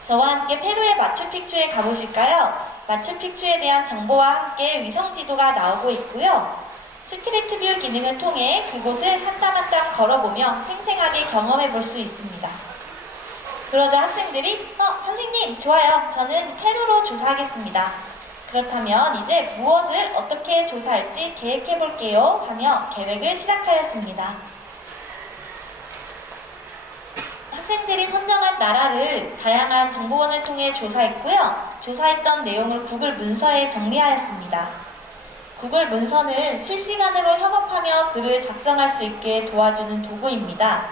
저와 함께 페루의 마추픽추에 가보실까요? 마추픽추에 대한 정보와 함께 위성 지도가 나오고 있고요. 스트리트뷰 기능을 통해 그곳을 한 땀 한 땀 걸어보며 생생하게 경험해 볼 수 있습니다. 그러자 학생들이 선생님 좋아요. 저는 페루로 조사하겠습니다. 그렇다면 이제 무엇을 어떻게 조사할지 계획해 볼게요 하며 계획을 시작하였습니다. 학생들이 선정한 나라를 다양한 정보원을 통해 조사했고요. 조사했던 내용을 구글 문서에 정리하였습니다. 구글 문서는 실시간으로 협업하며 글을 작성할 수 있게 도와주는 도구입니다.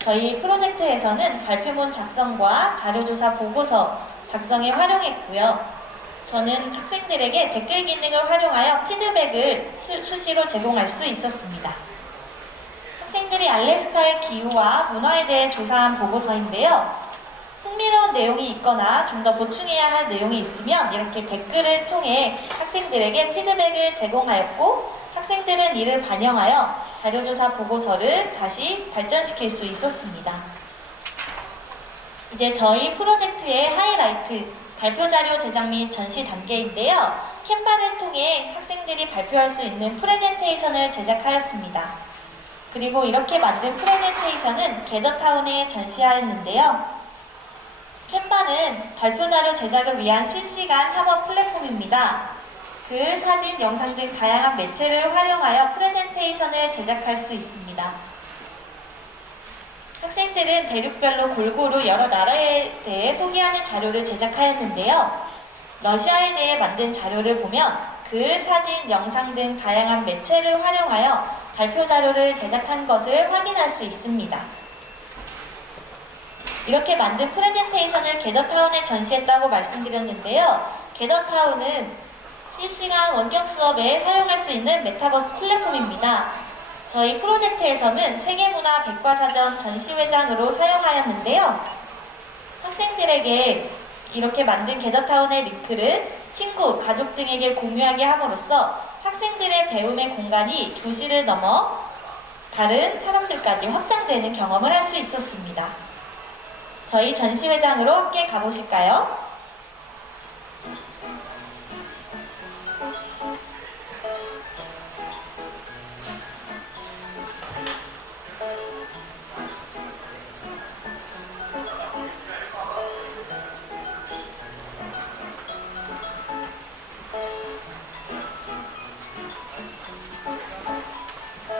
저희 프로젝트에서는 발표문 작성과 자료조사 보고서 작성에 활용했고요. 저는 학생들에게 댓글 기능을 활용하여 피드백을 수시로 제공할 수 있었습니다. 학생들이 알래스카의 기후와 문화에 대해 조사한 보고서인데요. 흥미로운 내용이 있거나 좀 더 보충해야 할 내용이 있으면 이렇게 댓글을 통해 학생들에게 피드백을 제공하였고 학생들은 이를 반영하여 자료조사 보고서를 다시 발전시킬 수 있었습니다. 이제 저희 프로젝트의 하이라이트, 발표 자료 제작 및 전시 단계인데요. 캔바를 통해 학생들이 발표할 수 있는 프레젠테이션을 제작하였습니다. 그리고 이렇게 만든 프레젠테이션은 게더타운에 전시하였는데요. 캔바는 발표 자료 제작을 위한 실시간 협업 플랫폼입니다. 글, 사진, 영상 등 다양한 매체를 활용하여 프레젠테이션을 제작할 수 있습니다. 학생들은 대륙별로 골고루 여러 나라에 대해 소개하는 자료를 제작하였는데요. 러시아에 대해 만든 자료를 보면 글, 사진, 영상 등 다양한 매체를 활용하여 발표 자료를 제작한 것을 확인할 수 있습니다. 이렇게 만든 프레젠테이션을 게더타운에 전시했다고 말씀드렸는데요. 게더타운은 실시간 원격 수업에 사용할 수 있는 메타버스 플랫폼입니다. 저희 프로젝트에서는 세계문화 백과사전 전시회장으로 사용하였는데요. 학생들에게 이렇게 만든 게더타운의 링크를 친구, 가족 등에게 공유하게 함으로써 학생들의 배움의 공간이 교실을 넘어 다른 사람들까지 확장되는 경험을 할 수 있었습니다. 저희 전시회장으로 함께 가보실까요?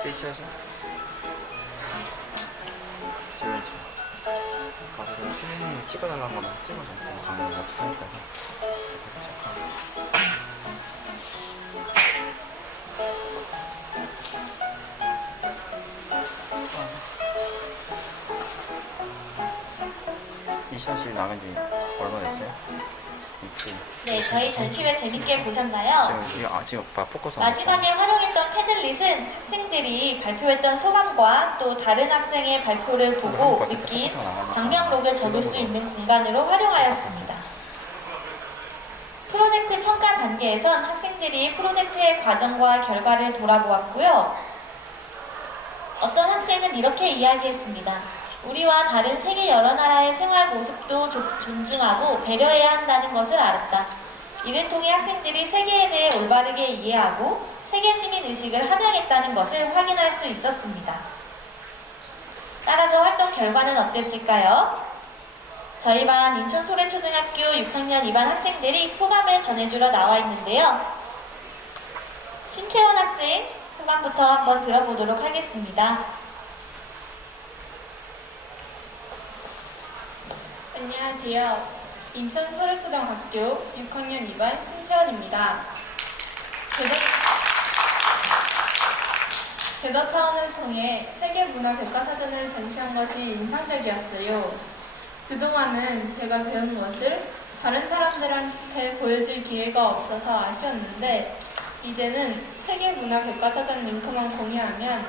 세시하죠? 제가 가서 피디님이 찍어달라는 거만 찍어줘. 가면 없으니까. 이 샷이 나간 지 얼마 됐어요? 네, 저희 전시회 재밌게 보셨나요? 지금 포커스 마지막에 활용했던 패들릿은 학생들이 발표했던 소감과 또 다른 학생의 발표를 보고 느낀 방명록을 적을 수 있는 공간으로 활용하였습니다. 프로젝트 평가 단계에선 학생들이 프로젝트의 과정과 결과를 돌아보았고요. 어떤 학생은 이렇게 이야기했습니다. 우리와 다른 세계 여러 나라의 생활 모습도 존중하고 배려해야 한다는 것을 알았다. 이를 통해 학생들이 세계에 대해 올바르게 이해하고 세계 시민 의식을 함양했다는 것을 확인할 수 있었습니다. 따라서 활동 결과는 어땠을까요? 저희 반 인천 소래초등학교 6학년 2반 학생들이 소감을 전해주러 나와 있는데요. 신채원 학생 소감부터 한번 들어보도록 하겠습니다. 안녕하세요. 인천 소래초등학교 6학년 2반 신채원입니다. 게더타운을 통해 세계문화백과사전을 전시한 것이 인상적이었어요. 그동안은 제가 배운 것을 다른 사람들한테 보여줄 기회가 없어서 아쉬웠는데 이제는 세계문화백과사전 링크만 공유하면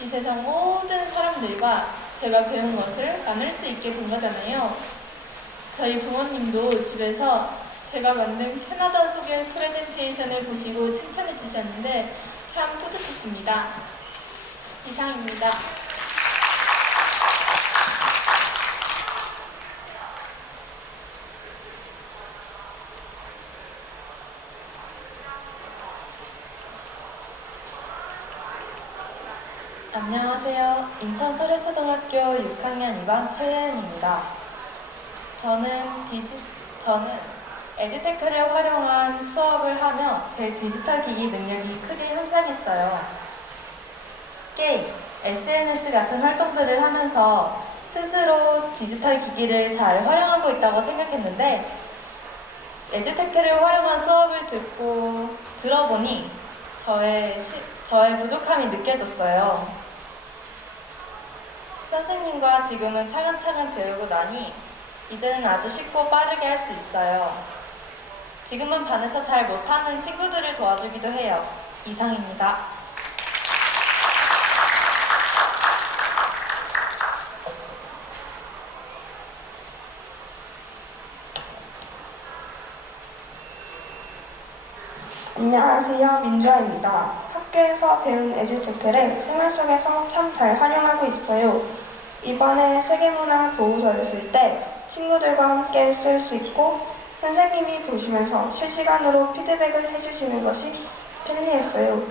이 세상 모든 사람들과 제가 배운 것을 나눌 수 있게 된 거잖아요. 저희 부모님도 집에서 제가 만든 캐나다 소개 프레젠테이션을 보시고 칭찬해 주셨는데 참 뿌듯했습니다. 이상입니다. 안녕하세요. 인천 소래초등학교 6학년 2반 최예은입니다. 저는 에듀테크를 활용한 수업을 하며 제 디지털 기기 능력이 크게 향상했어요. 게임, SNS 같은 활동들을 하면서 스스로 디지털 기기를 잘 활용하고 있다고 생각했는데 에듀테크를 활용한 수업을 들어보니 저의 부족함이 느껴졌어요. 선생님과 지금은 차근차근 배우고 나니 이제는 아주 쉽고 빠르게 할 수 있어요. 지금은 반에서 잘 못하는 친구들을 도와주기도 해요. 이상입니다. 안녕하세요. 민주아입니다. 학교에서 배운 에듀테크를 생활 속에서 참 잘 활용하고 있어요. 이번에 세계문화 보고서를 쓸 때 친구들과 함께 쓸 수 있고 선생님이 보시면서 실시간으로 피드백을 해주시는 것이 편리했어요.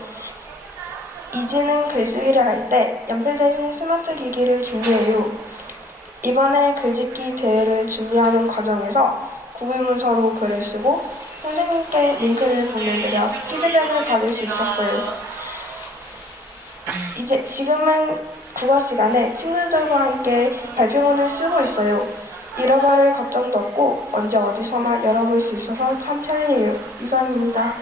이제는 글쓰기를 할 때 연필 대신 스마트 기기를 준비해요. 이번에 글짓기 대회를 준비하는 과정에서 구글 문서로 글을 쓰고 선생님께 링크를 보내드려 피드백을 받을 수 있었어요. 지금은 국어 시간에 친구들과 함께 발표문을 쓰고 있어요. 잃어버릴 걱정도 없고 언제 어디서나 열어볼 수 있어서 참 편리해요. 이상입니다.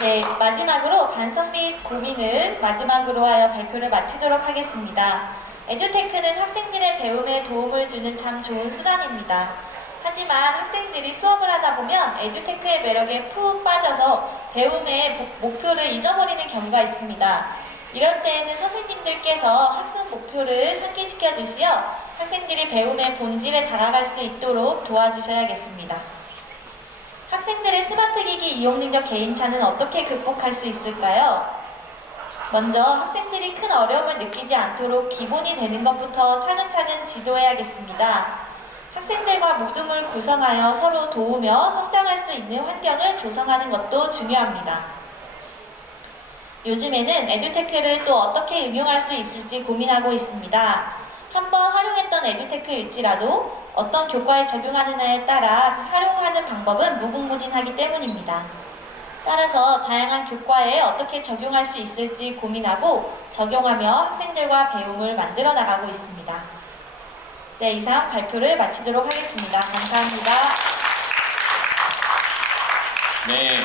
네, 마지막으로 반성 및 고민을 마지막으로 하여 발표를 마치도록 하겠습니다. 에듀테크는 학생들의 배움에 도움을 주는 참 좋은 수단입니다. 하지만 학생들이 수업을 하다 보면 에듀테크의 매력에 푹 빠져서 배움의 목표를 잊어버리는 경우가 있습니다. 이럴 때에는 선생님들께서 학습 목표를 상기시켜 주시어 학생들이 배움의 본질에 다가갈 수 있도록 도와주셔야겠습니다. 학생들의 스마트 기기 이용 능력 개인차는 어떻게 극복할 수 있을까요? 먼저 학생들이 큰 어려움을 느끼지 않도록 기본이 되는 것부터 차근차근 지도해야겠습니다. 학생들과 모둠을 구성하여 서로 도우며 성장할 수 있는 환경을 조성하는 것도 중요합니다. 요즘에는 에듀테크를 또 어떻게 응용할 수 있을지 고민하고 있습니다. 한번 활용했던 에듀테크일지라도 어떤 교과에 적용하느냐에 따라 활용하는 방법은 무궁무진하기 때문입니다. 따라서 다양한 교과에 어떻게 적용할 수 있을지 고민하고 적용하며 학생들과 배움을 만들어 나가고 있습니다. 네, 이상 발표를 마치도록 하겠습니다. 감사합니다. 네,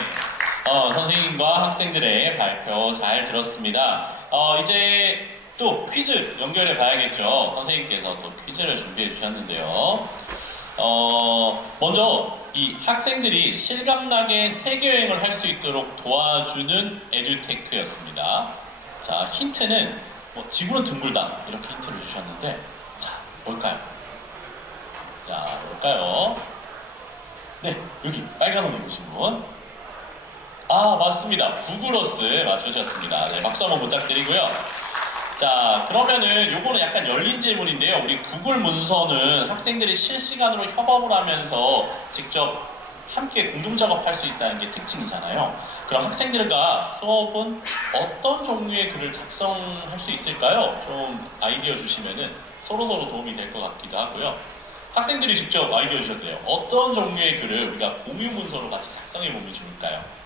선생님과 학생들의 발표 잘 들었습니다. 이제 또 퀴즈 연결해 봐야겠죠. 선생님께서 또 퀴즈를 준비해 주셨는데요. 먼저 이 학생들이 실감나게 세계여행을 할 수 있도록 도와주는 에듀테크였습니다. 자, 힌트는 지구는 둥글다 이렇게 힌트를 주셨는데, 자, 뭘까요? 자, 뭘까요? 네, 여기 빨간 옷 입으신 분. 아, 맞습니다. 구글어스 맞추셨습니다. 네, 박수 한번 부탁드리고요. 자, 그러면은 요거는 약간 열린 질문인데요. 우리 구글 문서는 학생들이 실시간으로 협업을 하면서 직접 함께 공동 작업할 수 있다는 게 특징이잖아요. 그럼 학생들과 수업은 어떤 종류의 글을 작성할 수 있을까요? 좀 아이디어 주시면은 서로서로 도움이 될 것 같기도 하고요. 학생들이 직접 아이디어 주셔도 돼요. 어떤 종류의 글을 우리가 공유 문서로 같이 작성해 보면 좋을까요?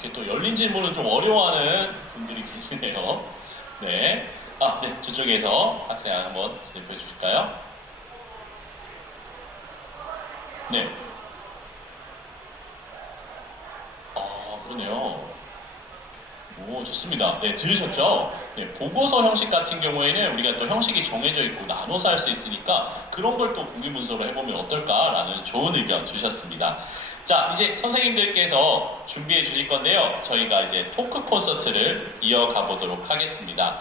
이렇게 또 열린 질문은 좀 어려워하는 분들이 계시네요. 네. 네. 저쪽에서 학생 한번 대표해 주실까요? 네. 그러네요. 오, 좋습니다. 네, 들으셨죠? 네, 보고서 형식 같은 경우에는 우리가 또 형식이 정해져 있고 나눠서 할 수 있으니까 그런 걸 또 공유 문서로 해보면 어떨까라는 좋은 의견 주셨습니다. 자, 이제 선생님들께서 준비해 주실 건데요. 저희가 이제 토크 콘서트를 이어가 보도록 하겠습니다.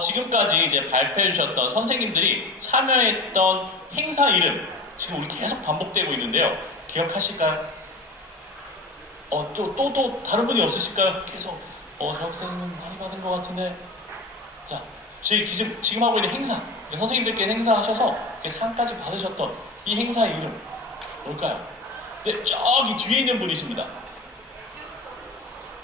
지금까지 이제 발표해 주셨던 선생님들이 참여했던 행사 이름, 지금 우리 계속 반복되고 있는데요. 기억하실까요? 또 다른 분이 없으실까요? 계속, 저 학생은 많이 받은 것 같은데. 자, 지금 하고 있는 행사, 선생님들께서 행사하셔서 상까지 받으셨던 이 행사 이름, 뭘까요? 네, 저기 뒤에 있는 분이십니다.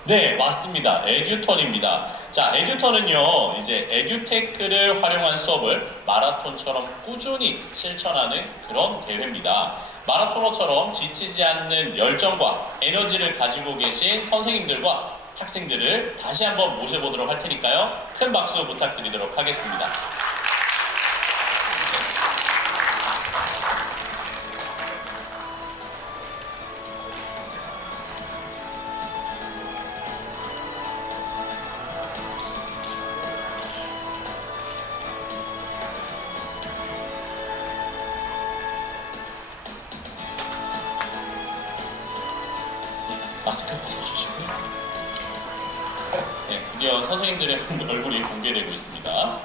네, 맞습니다. 에듀턴입니다. 자, 에듀턴은요, 이제 에듀테크를 활용한 수업을 마라톤처럼 꾸준히 실천하는 그런 대회입니다. 마라토너처럼 지치지 않는 열정과 에너지를 가지고 계신 선생님들과 학생들을 다시 한번 모셔보도록 할 테니까요. 큰 박수 부탁드리도록 하겠습니다. 마스크 벗어주시고요. 네, 드디어 선생님들의 얼굴이 공개되고 있습니다.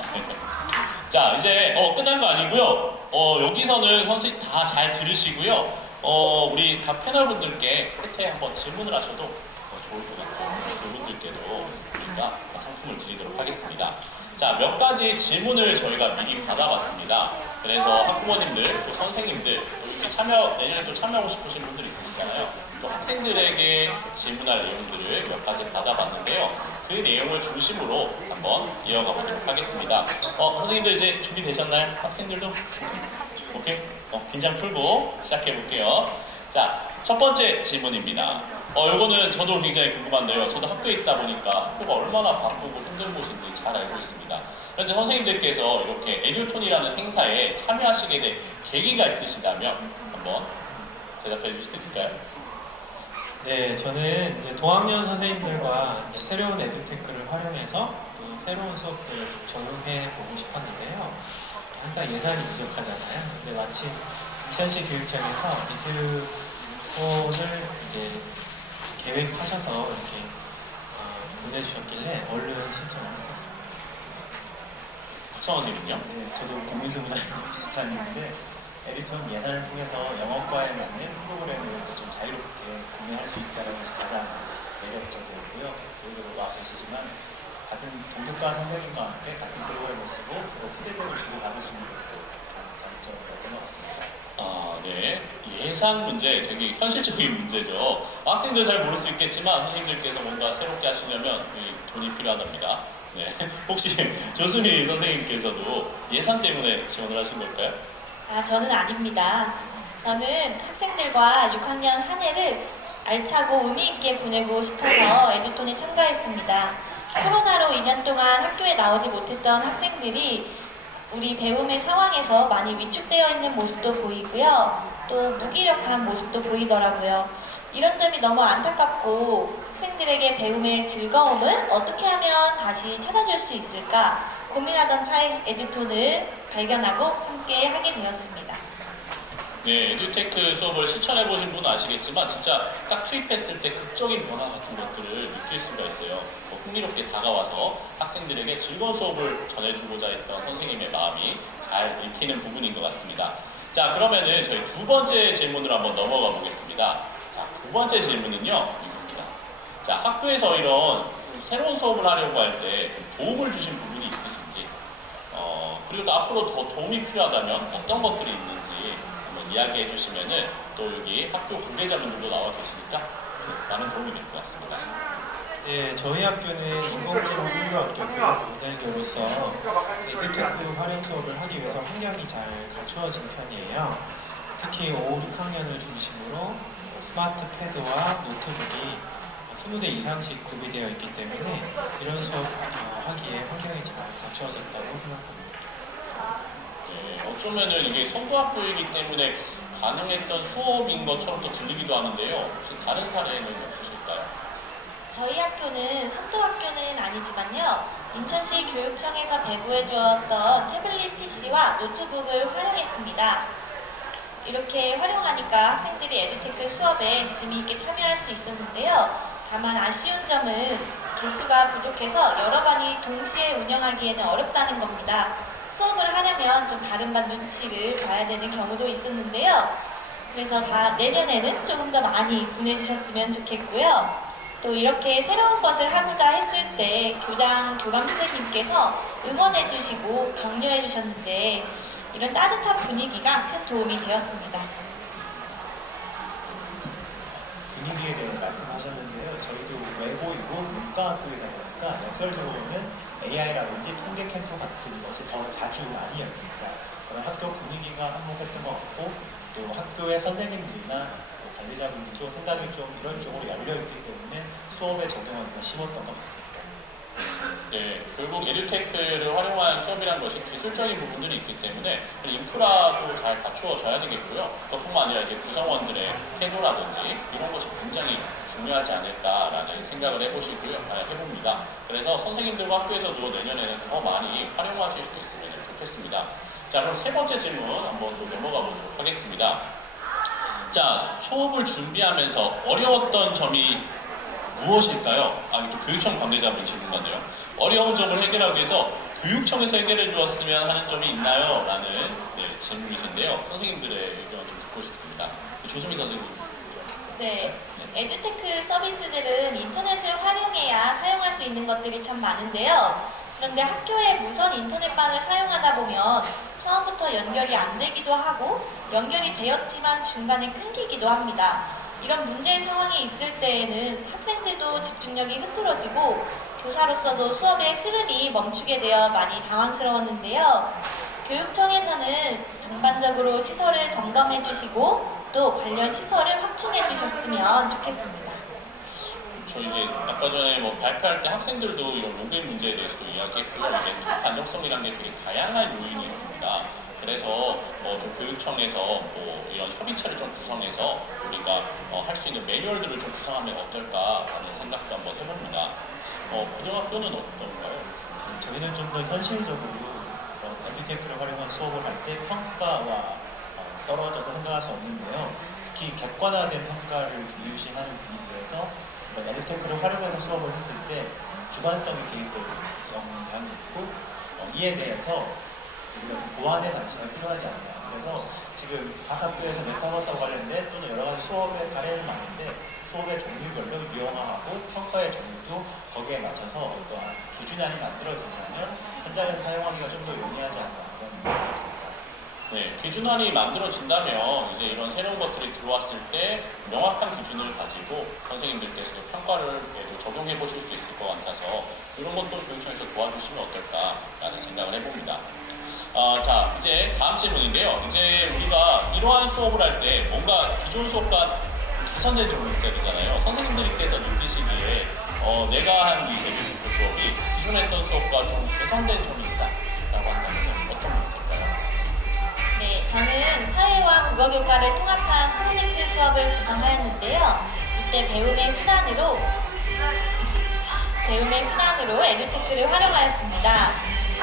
자, 이제 끝난 거 아니고요. 여기서는 선생님 다 잘 들으시고요. 우리 각 패널분들께 끝에 한번 질문을 하셔도 좋을 것 같아요. 그분들께도 우리가 상품을 드리도록 하겠습니다. 자, 몇 가지 질문을 저희가 미리 받아봤습니다. 그래서 학부모님들, 또 선생님들, 또 이렇게 내년에 또 참여하고 싶으신 분들 있으시잖아요. 또 학생들에게 질문할 내용들을 몇 가지 받아봤는데요. 그 내용을 중심으로 한번 이어가 보도록 하겠습니다. 선생님들 이제 준비되셨나요? 학생들도? 오케이? 긴장 풀고 시작해 볼게요. 자, 첫 번째 질문입니다. 요거는 저도 굉장히 궁금한데요. 저도 학교에 있다 보니까 학교가 얼마나 바쁘고 힘든 곳인지 잘 알고 있습니다. 그런데 선생님들께서 이렇게 에듀톤이라는 행사에 참여하시게 된 계기가 있으시다면 한번 대답해 주실 수 있을까요? 네, 저는 이제 동학년 선생님들과 이제 새로운 에듀테크를 활용해서 또 새로운 수업들을 좀 적용해 보고 싶었는데요. 항상 예산이 부족하잖아요. 근데 마침 인천시 교육청에서 에듀톤을 이제 계획하셔서 이렇게 보내주셨길래 얼른 신청을 했었습니다. 박성원 선생님요? 네, 저도 공민소보다는 비슷한 일인데 에디톤 예산을 통해서 영어과에 맞는 프로그램을 좀 자유롭게 구매할 수 있다는 것이 가장 매력적이었고요. 그리고 와 계시지만 같은 동교과 선생님과 함께 같은 프로그램을 쓰고 서로 피드백을 주고 받을 수 있는 것도 좀 장점이었던 것 같습니다. 네. 예산 문제 되게 현실적인 문제죠. 학생들 잘 모를 수 있겠지만 선생님들께서 뭔가 새롭게 하시려면 돈이 필요하답니다. 네. 혹시 조수미 선생님께서도 예산 때문에 지원을 하신 걸까요? 저는 아닙니다. 저는 학생들과 6학년 한 해를 알차고 의미 있게 보내고 싶어서 에듀톤에 참가했습니다. 코로나로 2년 동안 학교에 나오지 못했던 학생들이 우리 배움의 상황에서 많이 위축되어 있는 모습도 보이고요. 또 무기력한 모습도 보이더라고요. 이런 점이 너무 안타깝고 학생들에게 배움의 즐거움을 어떻게 하면 다시 찾아줄 수 있을까 고민하던 차에 에듀톤을 발견하고 함께 하게 되었습니다. 네, 에듀테크 수업을 실천해 보신 분은 아시겠지만 진짜 딱 투입했을 때 극적인 변화 같은 것들을 느낄 수가 있어요. 흥미롭게 다가와서 학생들에게 즐거운 수업을 전해주고자 했던 선생님의 마음이 잘 읽히는 부분인 것 같습니다. 자, 그러면은 저희 두 번째 질문으로 한번 넘어가 보겠습니다. 자, 두 번째 질문은요, 이겁니다. 자, 학교에서 이런 새로운 수업을 하려고 할 때 좀 도움을 주신 부분이 있으신지, 그리고 또 앞으로 더 도움이 필요하다면 어떤 것들이 있는지 한번 이야기해 주시면은 또 여기 학교 관계자분들도 나와 계시니까 많은 도움이 될 것 같습니다. 네, 저희 학교는 인공지능 생물학교 교육 모델교로서 에듀테크 활용 수업을 하기 위해서 환경이 잘 갖추어진 편이에요. 특히 5, 6학년을 중심으로 스마트 패드와 노트북이 20대 이상씩 구비되어 있기 때문에 이런 수업 하기에 환경이 잘 갖추어졌다고 생각합니다. 네, 어쩌면은 이게 성부학 교육이기 때문에 가능했던 수업인 것처럼 또 들리기도 하는데요. 혹시 다른 사례는 없으실까요? 저희 학교는 선도학교는 아니지만요. 인천시 교육청에서 배부해 주었던 태블릿 PC와 노트북을 활용했습니다. 이렇게 활용하니까 학생들이 에듀테크 수업에 재미있게 참여할 수 있었는데요. 다만 아쉬운 점은 개수가 부족해서 여러 반이 동시에 운영하기에는 어렵다는 겁니다. 수업을 하려면 좀 다른 반 눈치를 봐야 되는 경우도 있었는데요. 그래서 내년에는 조금 더 많이 보내주셨으면 좋겠고요. 또 이렇게 새로운 것을 하고자 했을 때 교감 선생님께서 응원해 주시고 격려해 주셨는데 이런 따뜻한 분위기가 큰 도움이 되었습니다. 분위기에 대해 말씀하셨는데요. 저희도 외고이고 문과학교이다 보니까 역설적으로는 AI라든지 통계 캠프 같은 것이 더 자주 많이 열립니다. 그런 학교 분위기가 한몫했던 것 같고 또 학교의 선생님들이나 관리자분들도 상당히 좀 이런 쪽으로 열려있기 때문에 수업에 적용하기가 쉬웠던 것 같습니다. 네, 결국 에듀테크를 활용한 수업이라는 것이 기술적인 부분들이 있기 때문에 인프라도 잘 갖추어져야 되겠고요. 그뿐만 아니라 이제 구성원들의 태도라든지 이런 것이 굉장히 중요하지 않을까라는 생각을 해봅니다. 그래서 선생님들과 학교에서도 내년에는 더 많이 활용하실 수 있으면 좋겠습니다. 자, 그럼 세 번째 질문 한번 또 넘어가 보도록 하겠습니다. 자, 수업을 준비하면서 어려웠던 점이 무엇일까요? 또 교육청 관계자분 질문 같네요. 어려운 점을 해결하기 위해서 교육청에서 해결해 주었으면 하는 점이 있나요? 라는 질문이신데요. 선생님들의 의견 좀 듣고 듣고 싶습니다. 조수미 선생님. 네, 에듀테크 서비스들은 인터넷을 활용해야 사용할 수 있는 것들이 참 많은데요. 그런데 학교에 무선 인터넷망을 사용하다 보면 처음부터 연결이 안 되기도 하고 연결이 되었지만 중간에 끊기기도 합니다. 이런 문제의 상황이 있을 때에는 학생들도 집중력이 흐트러지고 교사로서도 수업의 흐름이 멈추게 되어 많이 당황스러웠는데요. 교육청에서는 전반적으로 시설을 점검해 주시고 또 관련 시설을 확충해 주셨으면 좋겠습니다. 저 이제 아까 전에 뭐 발표할 때 학생들도 이런 로그인 문제에 대해서도 이야기했고요. 이제 네트워크 안정성이라는 게 되게 다양한 요인이 있습니다. 그래서 좀 교육청에서 뭐 이런 협의체를 좀 구성해서 우리가 할 수 있는 매뉴얼들을 좀 구성하면 어떨까라는 생각도 한번 해봅니다. 고등학교는 어떤가요? 저희는 좀 더 현실적으로 에듀테크를 활용한 수업을 할 때 평가와 떨어져서 생각할 수 없는데요. 특히 객관화된 평가를 중요시하는 분위기에서 에듀테크를 활용해서 수업을 했을 때 주관성이 개입되는 영향이 있고 이에 대해서 우리가 보완의 장치가 필요하지 않나. 그래서 지금 각 학교에서 메타버스와 관련된 또는 여러 가지 수업의 사례는 많은데 수업의 종류별로 유형화하고 평가의 종류도 거기에 맞춰서 어떠한 기준안이 만들어진다면 현장에서 사용하기가 좀 더 용이하지 않나 그런 생각이 듭니다. 네, 기준안이 만들어진다면 이제 이런 새로운 것들이 들어왔을 때 명확한 기준을 가지고 선생님들께서도 평가를 적용해 보실 수 있을 것 같아서 이런 것도 교육청에서 도와주시면 어떨까라는 생각을 해봅니다. 자, 이제 다음 질문인데요. 이제 우리가 이러한 수업을 할 때 뭔가 기존 수업과 개선된 점이 있어야 되잖아요. 선생님들께서 느끼시기에 내가 한 이 에듀테크 수업이 기존에 했던 수업과 좀 개선된 점이 있다라고 한다면 어떤 게 있을까요? 네, 저는 사회와 국어교과를 통합한 프로젝트 수업을 구성하였는데요. 이때 배움의 수단으로 에듀테크를 활용하였습니다.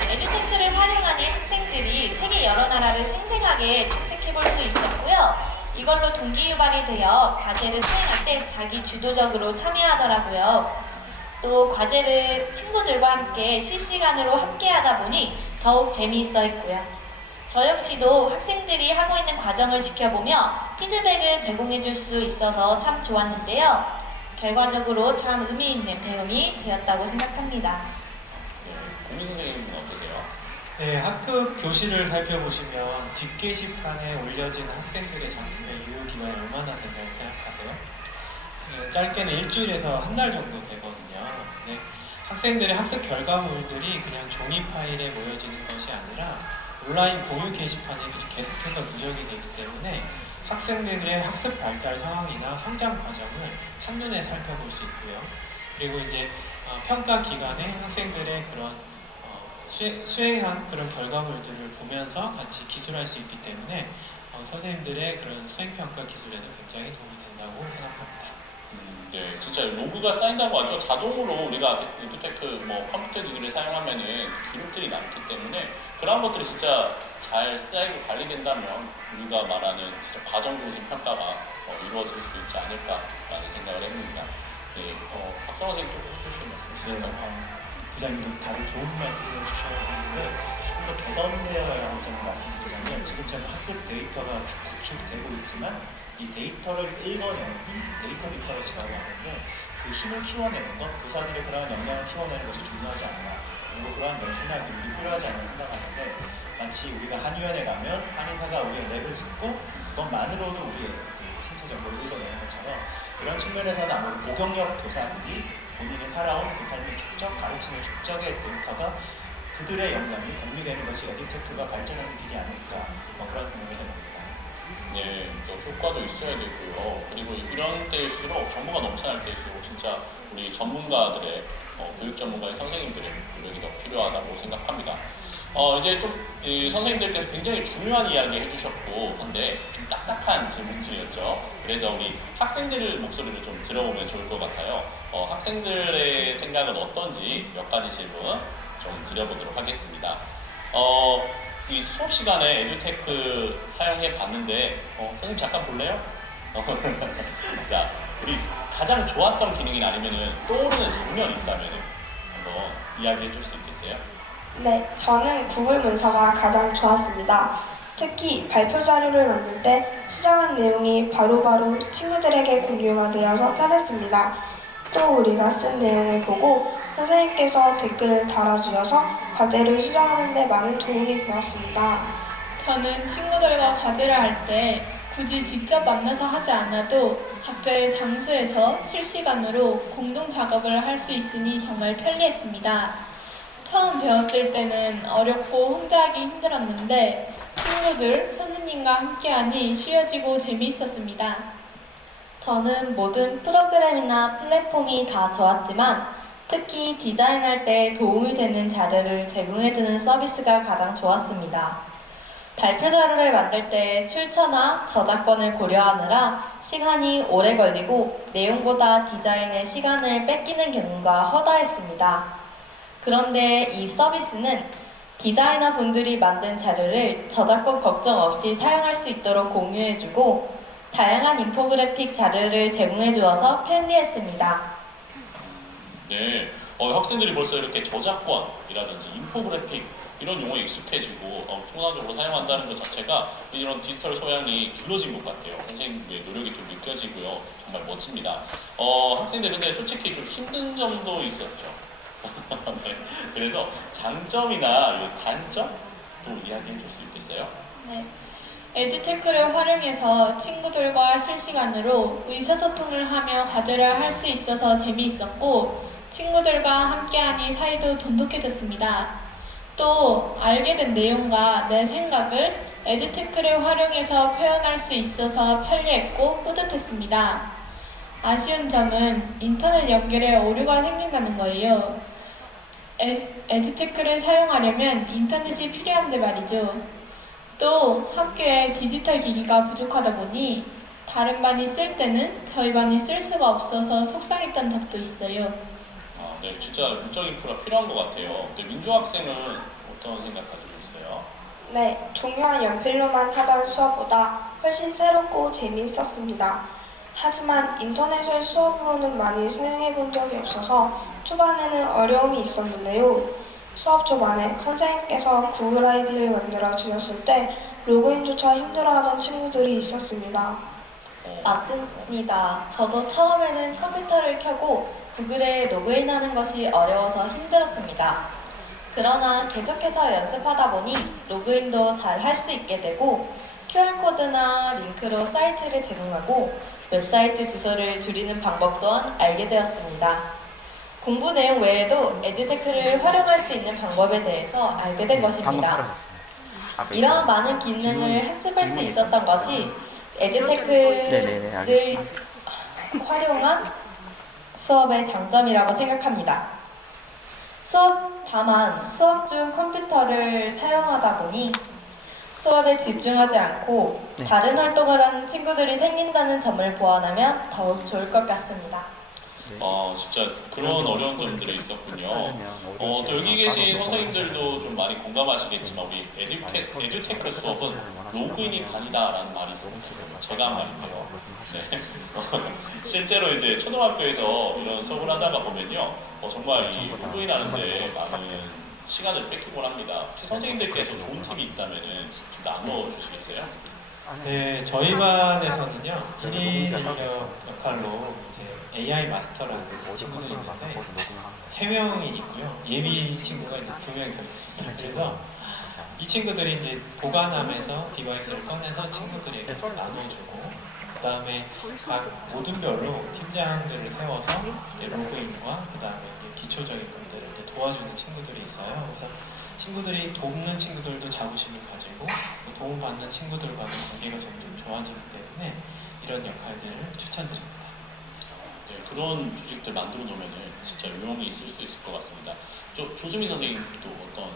에듀테크를 활용하니 학생들이 세계 여러 나라를 생생하게 탐색해 볼 수 있었고요. 이걸로 동기유발이 되어 과제를 수행할 때 자기 주도적으로 참여하더라고요. 또 과제를 친구들과 함께 실시간으로 함께 하다 보니 더욱 재미있어 했고요. 저 역시도 학생들이 하고 있는 과정을 지켜보며 피드백을 제공해 줄 수 있어서 참 좋았는데요. 결과적으로 참 의미 있는 배움이 되었다고 생각합니다. 네, 공민 선생님은 어떠세요? 네, 학급 교실을 살펴보시면 뒷게시판에 올려진 학생들의 작품의 유효 기간이 얼마나 된다고 생각하세요? 짧게는 일주일에서 한 달 정도 되거든요. 근데 학생들의 학습 결과물들이 그냥 종이 파일에 모여지는 것이 아니라 온라인 공유 게시판에 계속해서 누적이 되기 때문에 학생들의 학습 발달 상황이나 성장 과정을 한눈에 살펴볼 수 있고요. 그리고 이제 평가 기간에 학생들의 그런 수행한 그런 결과물들을 보면서 같이 기술할 수 있기 때문에 선생님들의 그런 수행평가 기술에도 굉장히 도움이 된다고 생각합니다. 네, 진짜 로그가 쌓인다고 하죠. 자동으로 우리가 에듀테크 컴퓨터 기기를 사용하면은 기록들이 많기 때문에 그런 것들이 진짜 잘 쌓이고 관리된다면 우리가 말하는 진짜 과정 중심 평가가 이루어질 수 있지 않을까라는 생각을 해봅니다. 네, 박성호 선생님 또 해주실 말씀 있으실까요? 부장님도 다들 좋은 말씀을 해주셨는데 조금 더 개선되어야 할 점을 말씀드리자면 지금처럼 학습 데이터가 구축되고 있지만 이 데이터를 읽어내는 힘, 데이터 리터러시라고 하는데 그 힘을 키워내는 것, 교사들의 그러한 역량을 키워내는 것이 중요하지 않나. 그리고 그러한 연수나 교육이 필요하지 않나 생각하는데 마치 우리가 한의원에 가면 한의사가 우리의 렉을 짚고 그것만으로도 우리의 신체 정보를 읽어내는 것처럼 이런 측면에서는 아무래도 고경력 교사들이 본인이 살아온 그 삶의 축적, 가르치는 축적의 데이터가 그들의 역량이 공유되는 것이 에듀테크가 발전하는 길이 아닐까 그런 생각을 해봅니다. 네, 또 효과도 있어야 되고요. 그리고 이런 때일수록 정보가 넘쳐날 때일수록 진짜 우리 전문가들의 교육 전문가의 선생님들의 노력이 더 필요하다고 생각합니다. 이제 좀 선생님들께서 굉장히 중요한 이야기 해주셨고 한데 좀 딱딱한 질문들이었죠. 그래서 우리 학생들의 목소리를 좀 들어보면 좋을 것 같아요. 학생들의 생각은 어떤지 몇 가지 질문 좀 드려보도록 하겠습니다. 이 수업 시간에 에듀테크 사용해 봤는데 선생님 잠깐 볼래요? 자, 우리 가장 좋았던 기능이나 아니면은 떠오르는 장면이 있다면 한번 이야기해 줄 수 있겠어요? 네, 저는 구글 문서가 가장 좋았습니다. 특히 발표 자료를 만들 때 수정한 내용이 바로바로 친구들에게 공유가 되어서 편했습니다. 또 우리가 쓴 내용을 보고 선생님께서 댓글을 달아주셔서 과제를 수정하는 데 많은 도움이 되었습니다. 저는 친구들과 과제를 할 때 굳이 직접 만나서 하지 않아도 각자의 장소에서 실시간으로 공동 작업을 할 수 있으니 정말 편리했습니다. 처음 배웠을 때는 어렵고 혼자 하기 힘들었는데 친구들, 선생님과 함께하니 쉬워지고 재미있었습니다. 저는 모든 프로그램이나 플랫폼이 다 좋았지만 특히 디자인할 때 도움이 되는 자료를 제공해주는 서비스가 가장 좋았습니다. 발표 자료를 만들 때 출처나 저작권을 고려하느라 시간이 오래 걸리고 내용보다 디자인에 시간을 뺏기는 경우가 허다했습니다. 그런데 이 서비스는 디자이너 분들이 만든 자료를 저작권 걱정 없이 사용할 수 있도록 공유해주고 다양한 인포그래픽 자료를 제공해주어서 편리했습니다. 네, 학생들이 벌써 이렇게 저작권이라든지 인포그래픽 이런 용어에 익숙해지고 통상적으로 사용한다는 것 자체가 이런 디지털 소양이 길러진 것 같아요. 선생님의 노력이 좀 느껴지고요. 정말 멋집니다. 학생들 근데 솔직히 좀 힘든 점도 있었죠. 네, 그래서 장점이나 단점 또 이야기해 줄 수 있겠어요? 네. 에듀테크를 활용해서 친구들과 실시간으로 의사소통을 하며 과제를 할 수 있어서 재미있었고 친구들과 함께하니 사이도 돈독해졌습니다. 또 알게 된 내용과 내 생각을 에듀테크를 활용해서 표현할 수 있어서 편리했고 뿌듯했습니다. 아쉬운 점은 인터넷 연결에 오류가 생긴다는 거예요. 에듀테크를 사용하려면 인터넷이 필요한데 말이죠. 또 학교에 디지털 기기가 부족하다 보니 다른 반이 쓸 때는 저희 반이 쓸 수가 없어서 속상했던 적도 있어요. 네, 진짜 문적 인프라 필요한 것 같아요. 네, 민주 학생은 어떤 생각 가지고 있어요? 네, 종료한 연필로만 하던 수업보다 훨씬 새롭고 재미있었습니다. 하지만 인터넷을 수업으로는 많이 사용해 본 적이 없어서 초반에는 어려움이 있었는데요. 수업 초반에 선생님께서 구글 아이디를 만들어 주셨을 때 로그인조차 힘들어하던 친구들이 있었습니다. 맞습니다. 저도 처음에는 컴퓨터를 켜고 구글에 로그인하는 것이 어려워서 힘들었습니다. 그러나 계속해서 연습하다 보니 로그인도 잘 할 수 있게 되고 QR코드나 링크로 사이트를 제공하고 웹사이트 주소를 줄이는 방법 또한 알게 되었습니다. 공부 내용 외에도 에듀테크를 활용할 수 있는 방법에 대해서 알게 된 방금 것입니다. 사라졌어요. 앞에 이러한 있어요. 많은 기능을 학습할 수 질문이 있었던 있었어요. 것이 네네네, 에듀테크를 알겠습니다. 활용한 수업의 장점이라고 생각합니다. 다만 수업 중 컴퓨터를 사용하다 보니 수업에 집중하지 않고 네. 다른 활동을 하는 친구들이 생긴다는 점을 보완하면 더욱 좋을 것 같습니다. 진짜 그런 어려운 점들이 있었군요. 또 여기 계신 선생님들도 좀 많이 공감하시겠지만 우리 에듀테크 수업은 로그인이 반이다라는 말이 있습니다. 제가 한 말인데요. 네. 실제로 이제 초등학교에서 이런 수업을 하다가 보면요, 정말 이 로그인하는데 많은 시간을 뺏기곤 합니다. 혹시 선생님들께서 좋은 팁이 있다면은 좀 나눠 주시겠어요? 네, 저희 반에서는요 1인 역할로 이제 AI 마스터라는 친구들이 있는데 3명이 있고요. 예비 친구가 이제 2명이 더 있습니다. 그래서 이 친구들이 이제 보관하면서 디바이스를 꺼내서 친구들에게 나눠주고 그 다음에 각 모둠별로 팀장들을 세워서 이제 로그인과 그 다음에 기초적인 것들을 이제 도와주는 친구들이 있어요. 그래서 친구들이 돕는 친구들도 자부심을 가지고 도움받는 친구들과는 관계가 점점 좋아지기 때문에 이런 역할들을 추천드립니다. 네, 그런 조직들 만들어 놓으면 진짜 유용히 있을 수 있을 것 같습니다. 조수미 선생님도 어떤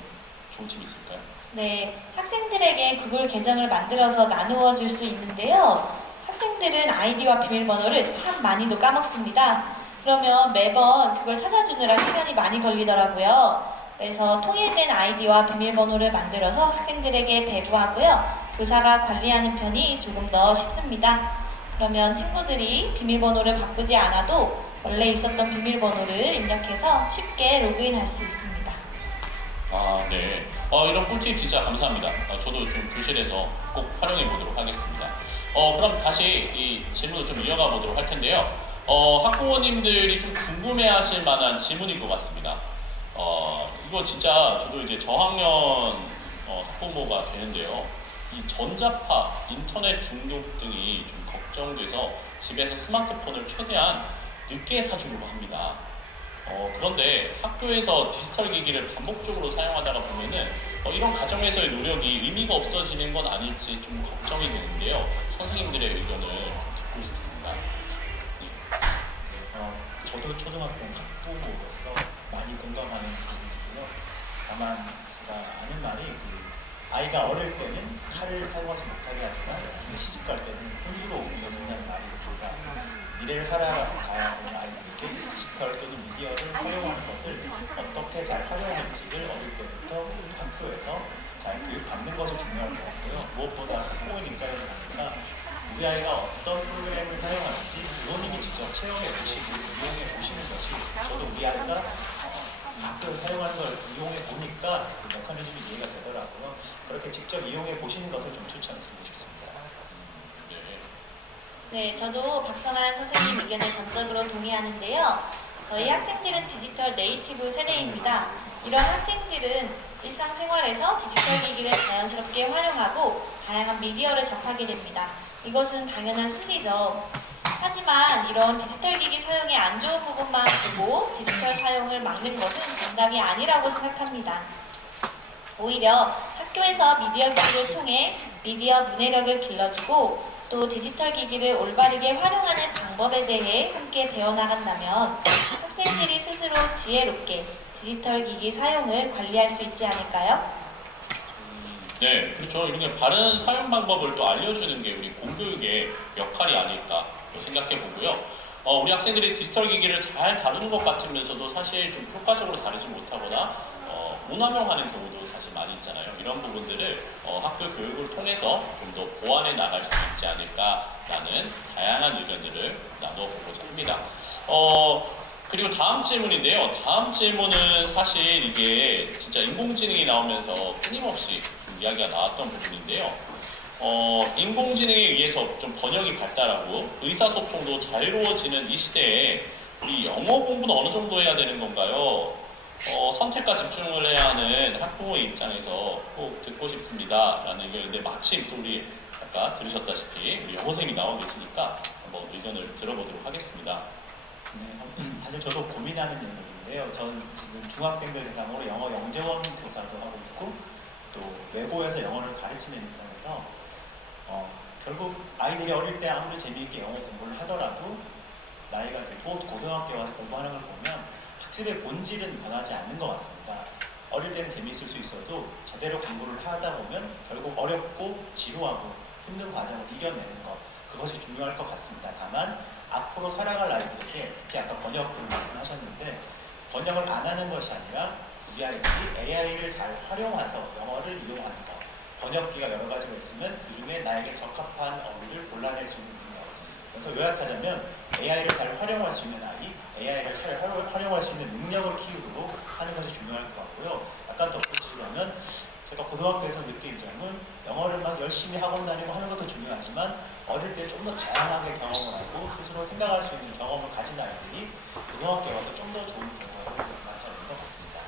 좋은 팁이 있을까요? 네, 학생들에게 구글 계정을 만들어서 나누어 줄 수 있는데요. 학생들은 아이디와 비밀번호를 참 많이도 까먹습니다. 그러면 매번 그걸 찾아주느라 시간이 많이 걸리더라고요. 그래서 통일된 아이디와 비밀번호를 만들어서 학생들에게 배부하고요. 교사가 관리하는 편이 조금 더 쉽습니다. 그러면 친구들이 비밀번호를 바꾸지 않아도 원래 있었던 비밀번호를 입력해서 쉽게 로그인할 수 있습니다. 네. 이런 꿀팁 진짜 감사합니다. 저도 좀 교실에서 꼭 활용해 보도록 하겠습니다. 그럼 다시 이 질문을 좀 이어가 보도록 할 텐데요. 학부모님들이 좀 궁금해하실 만한 질문일 것 같습니다. 이거 진짜 저도 이제 저학년 학부모가 되는데요. 이 전자파, 인터넷 중독 등이 좀 걱정돼서 집에서 스마트폰을 최대한 늦게 사주려고 합니다. 그런데 학교에서 디지털 기기를 반복적으로 사용하다가 보면은 이런 가정에서의 노력이 의미가 없어지는 건 아닐지 좀 걱정이 되는데요. 선생님들의 의견을 좀 듣고 싶습니다. 저도 초등학생 학부모로서 많이 공감하는 부분이고요. 다만 제가 아는 말이 아이가 어릴 때는 칼을 사용하지 못하게 하지만 나중에 시집 갈 때는 혼수로 옮겨준다는 말이 있습니다. 미래를 살아가야 하는 아이들에게 디지털 또는 미디어를 활용하는 것을 어떻게 잘 활용하는지를 어릴 때부터 학교에서 잘 교육받는 것이 중요할 것 같고요. 무엇보다 학부모의 입장에서 보니까 우리 아이가 어떤 프로그램을 사용하는지 부모님이 직접 체험해 보시고 이용해 보시는 것이 저도 우리 아이가 학교에서 사용하는 걸 이용해 보니까 그 메커니즘이 이해가 되더라고요. 그렇게 직접 이용해 보시는 것을 좀 추천드리고 싶습니다. 네, 저도 박선한 선생님 의견에 전적으로 동의하는데요. 저희 학생들은 디지털 네이티브 세대입니다. 이런 학생들은 일상생활에서 디지털 기기를 자연스럽게 활용하고 다양한 미디어를 접하게 됩니다. 이것은 당연한 순위죠. 하지만 이런 디지털 기기 사용의 안 좋은 부분만 보고 디지털 사용을 막는 것은 정답이 아니라고 생각합니다. 오히려 학교에서 미디어 기기를 통해 미디어 문해력을 길러주고 또 디지털 기기를 올바르게 활용하는 방법에 대해 함께 배워나간다면 학생들이 스스로 지혜롭게 디지털 기기 사용을 관리할 수 있지 않을까요? 네, 그렇죠. 이렇게 바른 사용 방법을 또 알려주는 게 우리 공교육의 역할이 아닐까 생각해 보고요. 우리 학생들이 디지털 기기를 잘 다루는 것 같으면서도 사실 좀 효과적으로 다루지 못하거나 오남용하는 경우도 사실 많이 있잖아요. 이런 부분들을 학교 교육을 통해서 좀 더 보완해 나갈 수 있지 않을까라는 다양한 의견들을 나눠보고자 합니다. 그리고 다음 질문인데요. 다음 질문은 사실 이게 진짜 인공지능이 나오면서 끊임없이 좀 이야기가 나왔던 부분인데요. 인공지능에 의해서 좀 번역이 발달하고 의사소통도 자유로워지는 이 시대에 우리 영어 공부는 어느 정도 해야 되는 건가요? 선택과 집중을 해야 하는 학부모의 입장에서 꼭 듣고 싶습니다. 라는 의견인데 마침 또 우리 아까 들으셨다시피 우리 영어 선생님이 나와 계시니까 한번 의견을 들어보도록 하겠습니다. 네, 사실 저도 고민하는 영역인데요. 저는 지금 중학생들 대상으로 영어 영재원 교사도 하고 있고 또 외고에서 영어를 가르치는 입장에서 결국 아이들이 어릴 때 아무리 재미있게 영어 공부를 하더라도 나이가 들고 고등학교에 와서 공부하는 걸 보면 학습의 본질은 변하지 않는 것 같습니다. 어릴 때는 재미있을 수 있어도 제대로 공부를 하다 보면 결국 어렵고 지루하고 힘든 과정을 이겨내는 것, 그것이 중요할 것 같습니다. 다만 앞으로 살아갈 아이들에게 특히 아까 번역을 말씀하셨는데 번역을 안 하는 것이 아니라 우리 아이들이 AI를 잘 활용해서 영어를 이용하는 것, 번역기가 여러 가지가 있으면 그 중에 나에게 적합한 어휘를 골라낼 수 있는 능력. 그래서 요약하자면 AI를 잘 활용할 수 있는 아이, AI를 잘 활용할 수 있는 능력을 키우도록 하는 것이 중요할 것 같고요. 약간 덧붙이자면 제가 고등학교에서 느낀 점은 영어를 막 열심히 학원 다니고 하는 것도 중요하지만 어릴 때 좀 더 다양하게 경험을 하고 스스로 생각할 수 있는 경험을 가진 아이들이 고등학교에 와서 좀 더 좋은 결과를 나타내는 것 같습니다.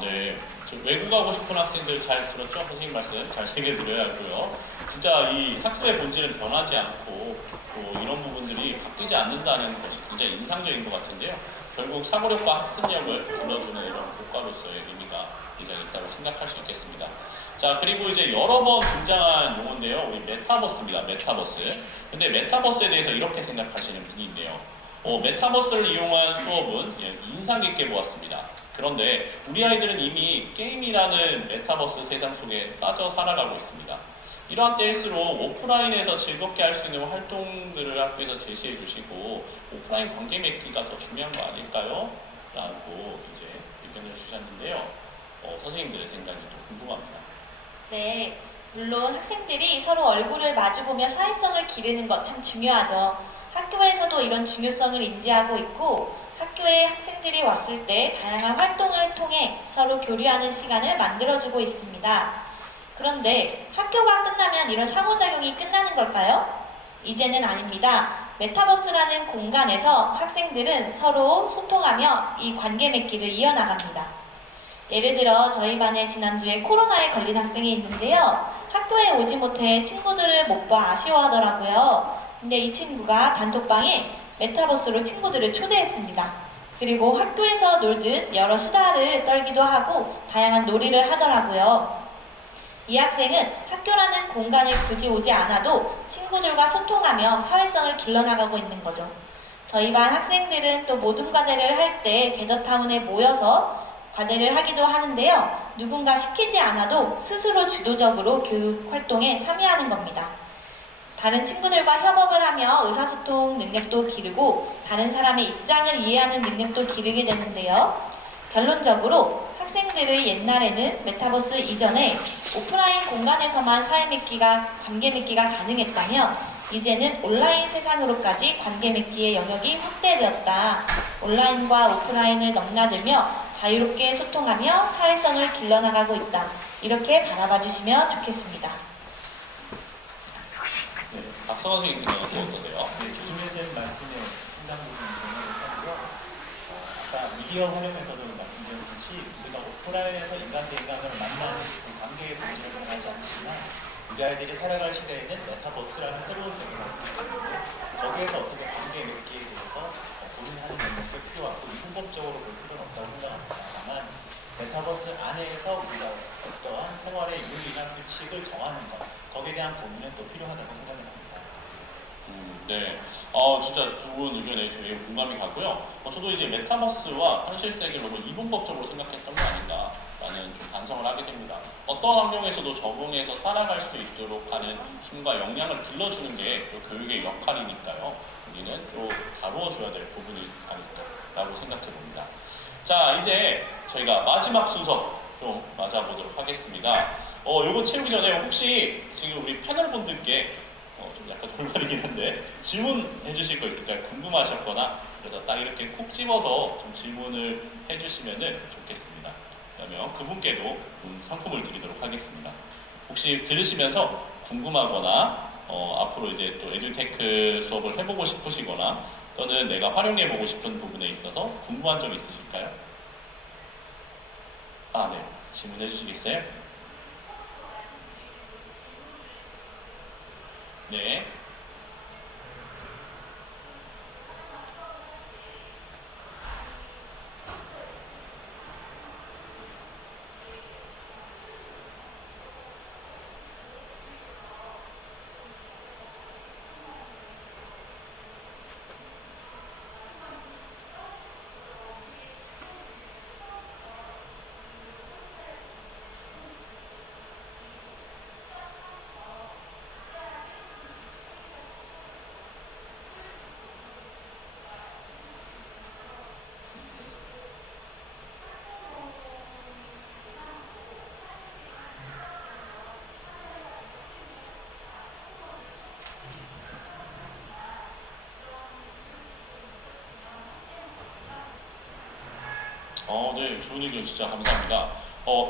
네. 외국 가고 싶은 학생들 잘 들었죠? 선생님 말씀 잘 새겨드려야 하고요. 진짜 이 학습의 본질은 변하지 않고 또 이런 부분들이 바뀌지 않는다는 것이 굉장히 인상적인 것 같은데요. 결국 사고력과 학습력을 길러주는 이런 교과로서의 의미가 굉장히 있다고 생각할 수 있겠습니다. 자, 그리고 이제 여러 번 등장한 용어인데요. 우리 메타버스입니다. 메타버스. 근데 메타버스에 대해서 이렇게 생각하시는 분이 있네요. 메타버스를 이용한 수업은 인상 깊게 보았습니다. 그런데 우리 아이들은 이미 게임이라는 메타버스 세상 속에 빠져 살아가고 있습니다. 이러한 때일수록 오프라인에서 즐겁게 할 수 있는 활동들을 학교에서 제시해 주시고 오프라인 관계 맺기가 더 중요한 거 아닐까요? 라고 이제 의견을 주셨는데요. 선생님들의 생각이 또 궁금합니다. 네, 물론 학생들이 서로 얼굴을 마주보며 사회성을 기르는 것 참 중요하죠. 학교에서도 이런 중요성을 인지하고 있고 학교에 학생들이 왔을 때 다양한 활동을 통해 서로 교류하는 시간을 만들어주고 있습니다. 그런데 학교가 끝나면 이런 상호작용이 끝나는 걸까요? 이제는 아닙니다. 메타버스라는 공간에서 학생들은 서로 소통하며 이 관계 맺기를 이어나갑니다. 예를 들어 저희 반에 지난주에 코로나에 걸린 학생이 있는데요. 학교에 오지 못해 친구들을 못 봐 아쉬워하더라고요. 근데 이 친구가 단톡방에 메타버스로 친구들을 초대했습니다. 그리고 학교에서 놀듯 여러 수다를 떨기도 하고 다양한 놀이를 하더라고요. 이 학생은 학교라는 공간에 굳이 오지 않아도 친구들과 소통하며 사회성을 길러나가고 있는 거죠. 저희 반 학생들은 또 모둠 과제를 할 때 겟더타운에 모여서 과제를 하기도 하는데요. 누군가 시키지 않아도 스스로 주도적으로 교육 활동에 참여하는 겁니다. 다른 친구들과 협업을 하며 의사소통 능력도 기르고 다른 사람의 입장을 이해하는 능력도 기르게 되는데요. 결론적으로 학생들의 옛날에는 메타버스 이전에 오프라인 공간에서만 관계 맺기가 가능했다면 이제는 온라인 세상으로까지 관계 맺기의 영역이 확대되었다. 온라인과 오프라인을 넘나들며 자유롭게 소통하며 사회성을 길러나가고 있다. 이렇게 바라봐 주시면 좋겠습니다. 네, 박성원 선생님 생각은 또 어떠세요? 네, 조수민 쌤 말씀에 상당 부분 동의를 하고요. 아까 미디어 활용에서도 말씀드렸듯이 우리가 오프라인에서 인간 대 인간을 만나는 그 관계의 부분을 하지 않지만 우리 아이들이 살아갈 시대에는 메타버스라는 새로운 세계가 있기 때문에 거기에서 어떻게 관계 맺기에 대해서 고민하는 능력도 필요하고 이분법적으로 볼 필요는 없다고 생각합니다. 다만 메타버스 안에서 우리가 어떠한 생활의 윤리나 규칙을 정하는 것 거기에 대한 고민은 또 필요하다고 생각이 납니다. 네. 진짜 좋은 의견에 매우 공감이 가고요. 저도 이제 메타버스와 현실 세계를 너무 이분법적으로 생각했던 거 아닌가라는 좀 반성을 하게 됩니다. 어떤 환경에서도 적응해서 살아갈 수 있도록 하는 힘과 역량을 길러주는 게 또 교육의 역할이니까요. 우리는 좀 다루어줘야 될 부분이 아닐까라고 생각해 봅니다. 자, 이제 저희가 마지막 순서 좀 맞아보도록 하겠습니다. 요거 채우기 전에 혹시 지금 우리 패널분들께 좀 약간 돌발이긴 한데 질문해 주실 거 있을까요? 궁금하셨거나 그래서 딱 이렇게 콕 집어서 좀 질문을 해주시면 좋겠습니다. 그러면 그분께도 상품을 드리도록 하겠습니다. 혹시 들으시면서 궁금하거나 앞으로 이제 또 에듀테크 수업을 해보고 싶으시거나 또는 내가 활용해보고 싶은 부분에 있어서 궁금한 점 있으실까요? 네. 질문해 주시겠어요? 네. 네, 좋은 의견 진짜 감사합니다.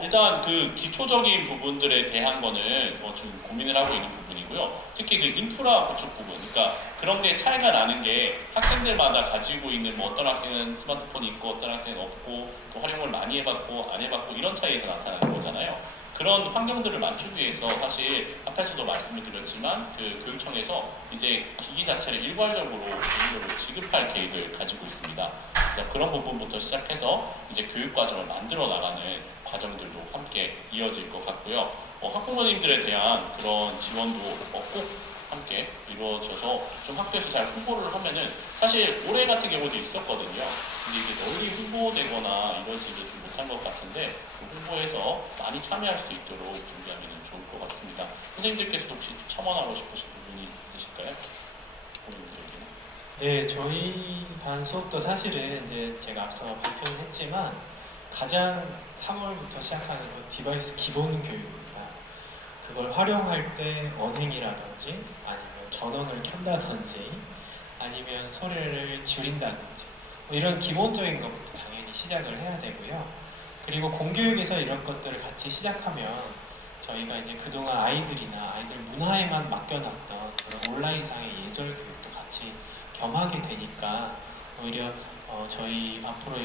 일단 그 기초적인 부분들에 대한 거는 지금 고민을 하고 있는 부분이고요. 특히 그 인프라 구축 부분, 그러니까 그런 게 차이가 나는 게 학생들마다 가지고 있는 뭐 어떤 학생은 스마트폰이 있고 어떤 학생은 없고 또 활용을 많이 해봤고 안 해봤고 이런 차이에서 나타나는 거잖아요. 그런 환경들을 맞추기 위해서 사실 앞에서도 말씀을 드렸지만 그 교육청에서 이제 기기 자체를 일괄적으로 개인적으로 지급할 계획을 가지고 있습니다. 그래서 그런 부분부터 시작해서 이제 교육 과정을 만들어 나가는 과정들도 함께 이어질 것 같고요. 학부모님들에 대한 그런 지원도 꼭 함께 이루어져서 좀 학교에서 잘 홍보를 하면은 사실 올해 같은 경우도 있었거든요. 근데 이게 널리 홍보되거나 이러지를 좀 못한 것 같은데 그 홍보해서 많이 참여할 수 있도록 준비하면 좋을 것 같습니다. 선생님들께서도 혹시 첨언하고 싶으신 부분이 있으실까요? 부모님들에게는. 네, 저희 반 수업도 사실은 이제 제가 앞서 발표는 했지만 가장 3월부터 시작하는 건 디바이스 기본 교육입니다. 그걸 활용할 때 언행이라든지 아니면 전원을 켠다든지 아니면 소리를 줄인다든지 이런 기본적인 것부터 당연히 시작을 해야 되고요. 그리고 공교육에서 이런 것들을 같이 시작하면 저희가 이제 그동안 아이들이나 아이들 문화에만 맡겨놨던 그런 온라인상의 예절 교육도 같이 겸하게 되니까 오히려 저희 앞으로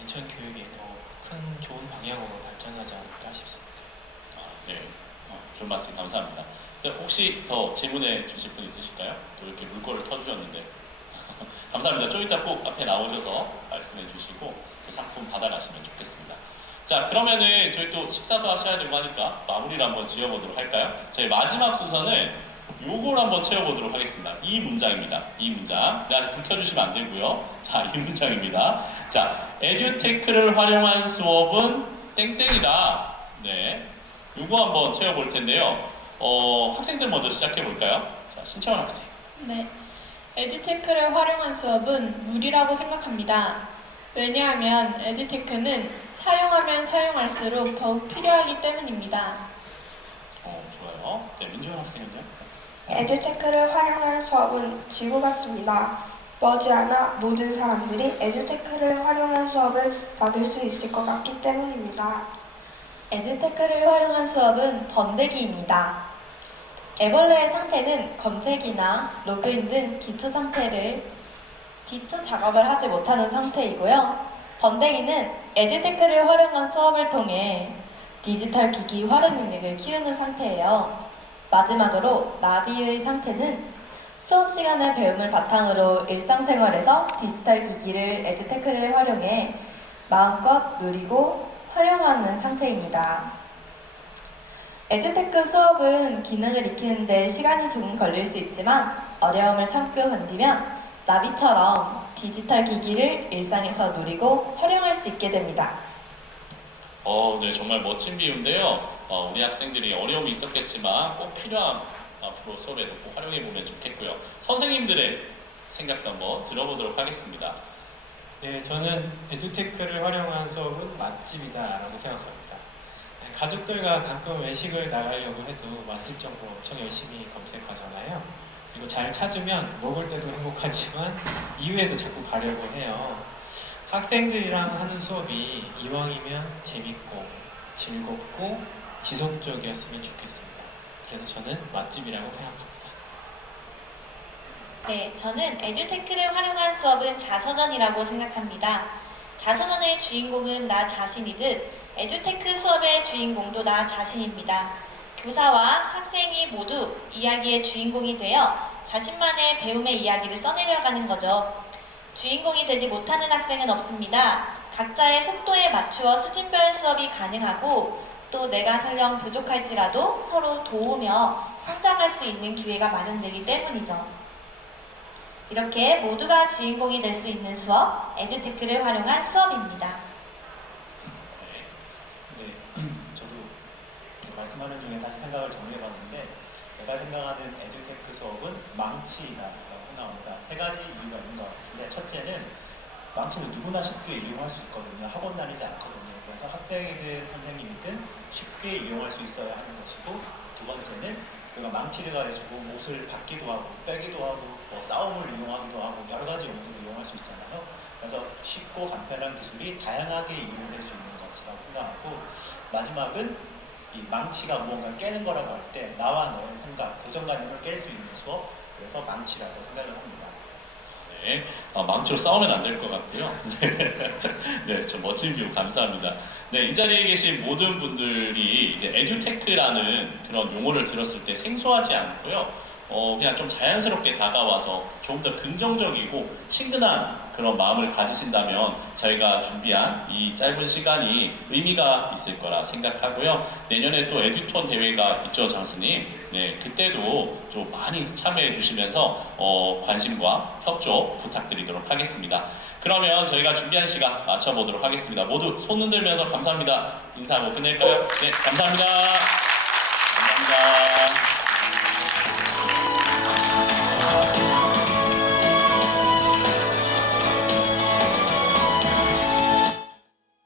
인천 교육에 더 큰 좋은 방향으로 발전하지 않을까 싶습니다. 네, 좋은 말씀 감사합니다. 혹시 더 질문해 주실 분 있으실까요? 또 이렇게 물꼬를 터주셨는데 감사합니다. 좀 이따 꼭 앞에 나오셔서 말씀해 주시고 그 상품 받아가시면 좋겠습니다. 자, 그러면은 저희 또 식사도 하셔야 되고 하니까 마무리를 한번 지어보도록 할까요? 저희 마지막 순서는 요걸 한번 채워보도록 하겠습니다. 이 문장입니다. 이 문장. 네, 아직 불 켜주시면 안 되고요. 자, 이 문장입니다. 자, 에듀테크를 활용한 수업은 땡땡이다. 네, 요거 한번 채워볼 텐데요. 학생들 먼저 시작해 볼까요? 자, 신채원 학생. 네. 에듀테크를 활용한 수업은 무리라고 생각합니다. 왜냐하면 에듀테크는 사용하면 사용할수록 더욱 필요하기 때문입니다. 좋아요. 네, 민주현 학생은요? 에듀테크를 활용한 수업은 지구 같습니다. 머지않아 모든 사람들이 에듀테크를 활용한 수업을 받을 수 있을 것 같기 때문입니다. 에듀테크를 활용한 수업은 번데기입니다. 애벌레의 상태는 검색이나 로그인 등 기초 작업을 하지 못하는 상태이고요. 번데기는 에듀테크를 활용한 수업을 통해 디지털 기기 활용 능력을 키우는 상태예요. 마지막으로 나비의 상태는 수업 시간의 배움을 바탕으로 일상생활에서 디지털 기기를 에듀테크를 활용해 마음껏 누리고 활용하는 상태입니다. 에듀테크 수업은 기능을 익히는데 시간이 조금 걸릴 수 있지만 어려움을 참고 견디면 나비처럼 디지털 기기를 일상에서 누리고 활용할 수 있게 됩니다. 네, 정말 멋진 비유인데요. 우리 학생들이 어려움이 있었겠지만 꼭 필요한 앞으로 수업에도 꼭 활용해보면 좋겠고요. 선생님들의 생각도 한번 들어보도록 하겠습니다. 네, 저는 에듀테크를 활용한 수업은 맛집이다라고 생각합니다. 가족들과 가끔 외식을 나가려고 해도 맛집 정보 엄청 열심히 검색하잖아요. 그리고 잘 찾으면 먹을 때도 행복하지만 이후에도 자꾸 가려고 해요. 학생들이랑 하는 수업이 이왕이면 재밌고 즐겁고 지속적이었으면 좋겠습니다. 그래서 저는 맛집이라고 생각합니다. 네, 저는 에듀테크를 활용한 수업은 자서전이라고 생각합니다. 자서전의 주인공은 나 자신이듯 에듀테크 수업의 주인공도 나 자신입니다. 교사와 학생이 모두 이야기의 주인공이 되어 자신만의 배움의 이야기를 써내려가는 거죠. 주인공이 되지 못하는 학생은 없습니다. 각자의 속도에 맞추어 수준별 수업이 가능하고 또 내가 설령 부족할지라도 서로 도우며 성장할 수 있는 기회가 마련되기 때문이죠. 이렇게 모두가 주인공이 될 수 있는 수업, 에듀테크를 활용한 수업입니다. 네, 저도 말씀하는 중에 다시 생각을 정리해봤는데 제가 생각하는 에듀테크 수업은 망치다라고 생각합니다. 세 가지 이유가 있는 것 같은데 첫째는 망치는 누구나 쉽게 이용할 수 있거든요. 학원 다니지 않거든요. 그래서 학생이든 선생님이든 쉽게 이용할 수 있어야 하는 것이고 두 번째는 우리가 망치를 가지고 옷을 받기도 하고 빼기도 하고 싸움을 이용하기도 하고 여러 가지 용도로 이용할 수 있잖아요. 그래서 쉽고 간편한 기술이 다양하게 이용될 수 있는 것이라고 생각하고 마지막은 이 망치가 무언가를 깨는 거라고 할 때 나와 너의 생각, 고정관념을 깰 수 있는 수업 그래서 망치라고 생각을 합니다. 네, 망치로 싸우면 안 될 것 같고요. 네, 좀 멋진 비유 감사합니다. 네, 이 자리에 계신 모든 분들이 이제 에듀테크라는 그런 용어를 들었을 때 생소하지 않고요. 그냥 좀 자연스럽게 다가와서 조금 더 긍정적이고 친근한 그런 마음을 가지신다면 저희가 준비한 이 짧은 시간이 의미가 있을 거라 생각하고요. 내년에 또 에듀톤 대회가 있죠, 장스님. 네, 그때도 좀 많이 참여해 주시면서 관심과 협조 부탁드리도록 하겠습니다. 그러면 저희가 준비한 시간 마쳐보도록 하겠습니다. 모두 손 흔들면서 감사합니다. 인사하고 끝낼까요? 네, 감사합니다. 감사합니다.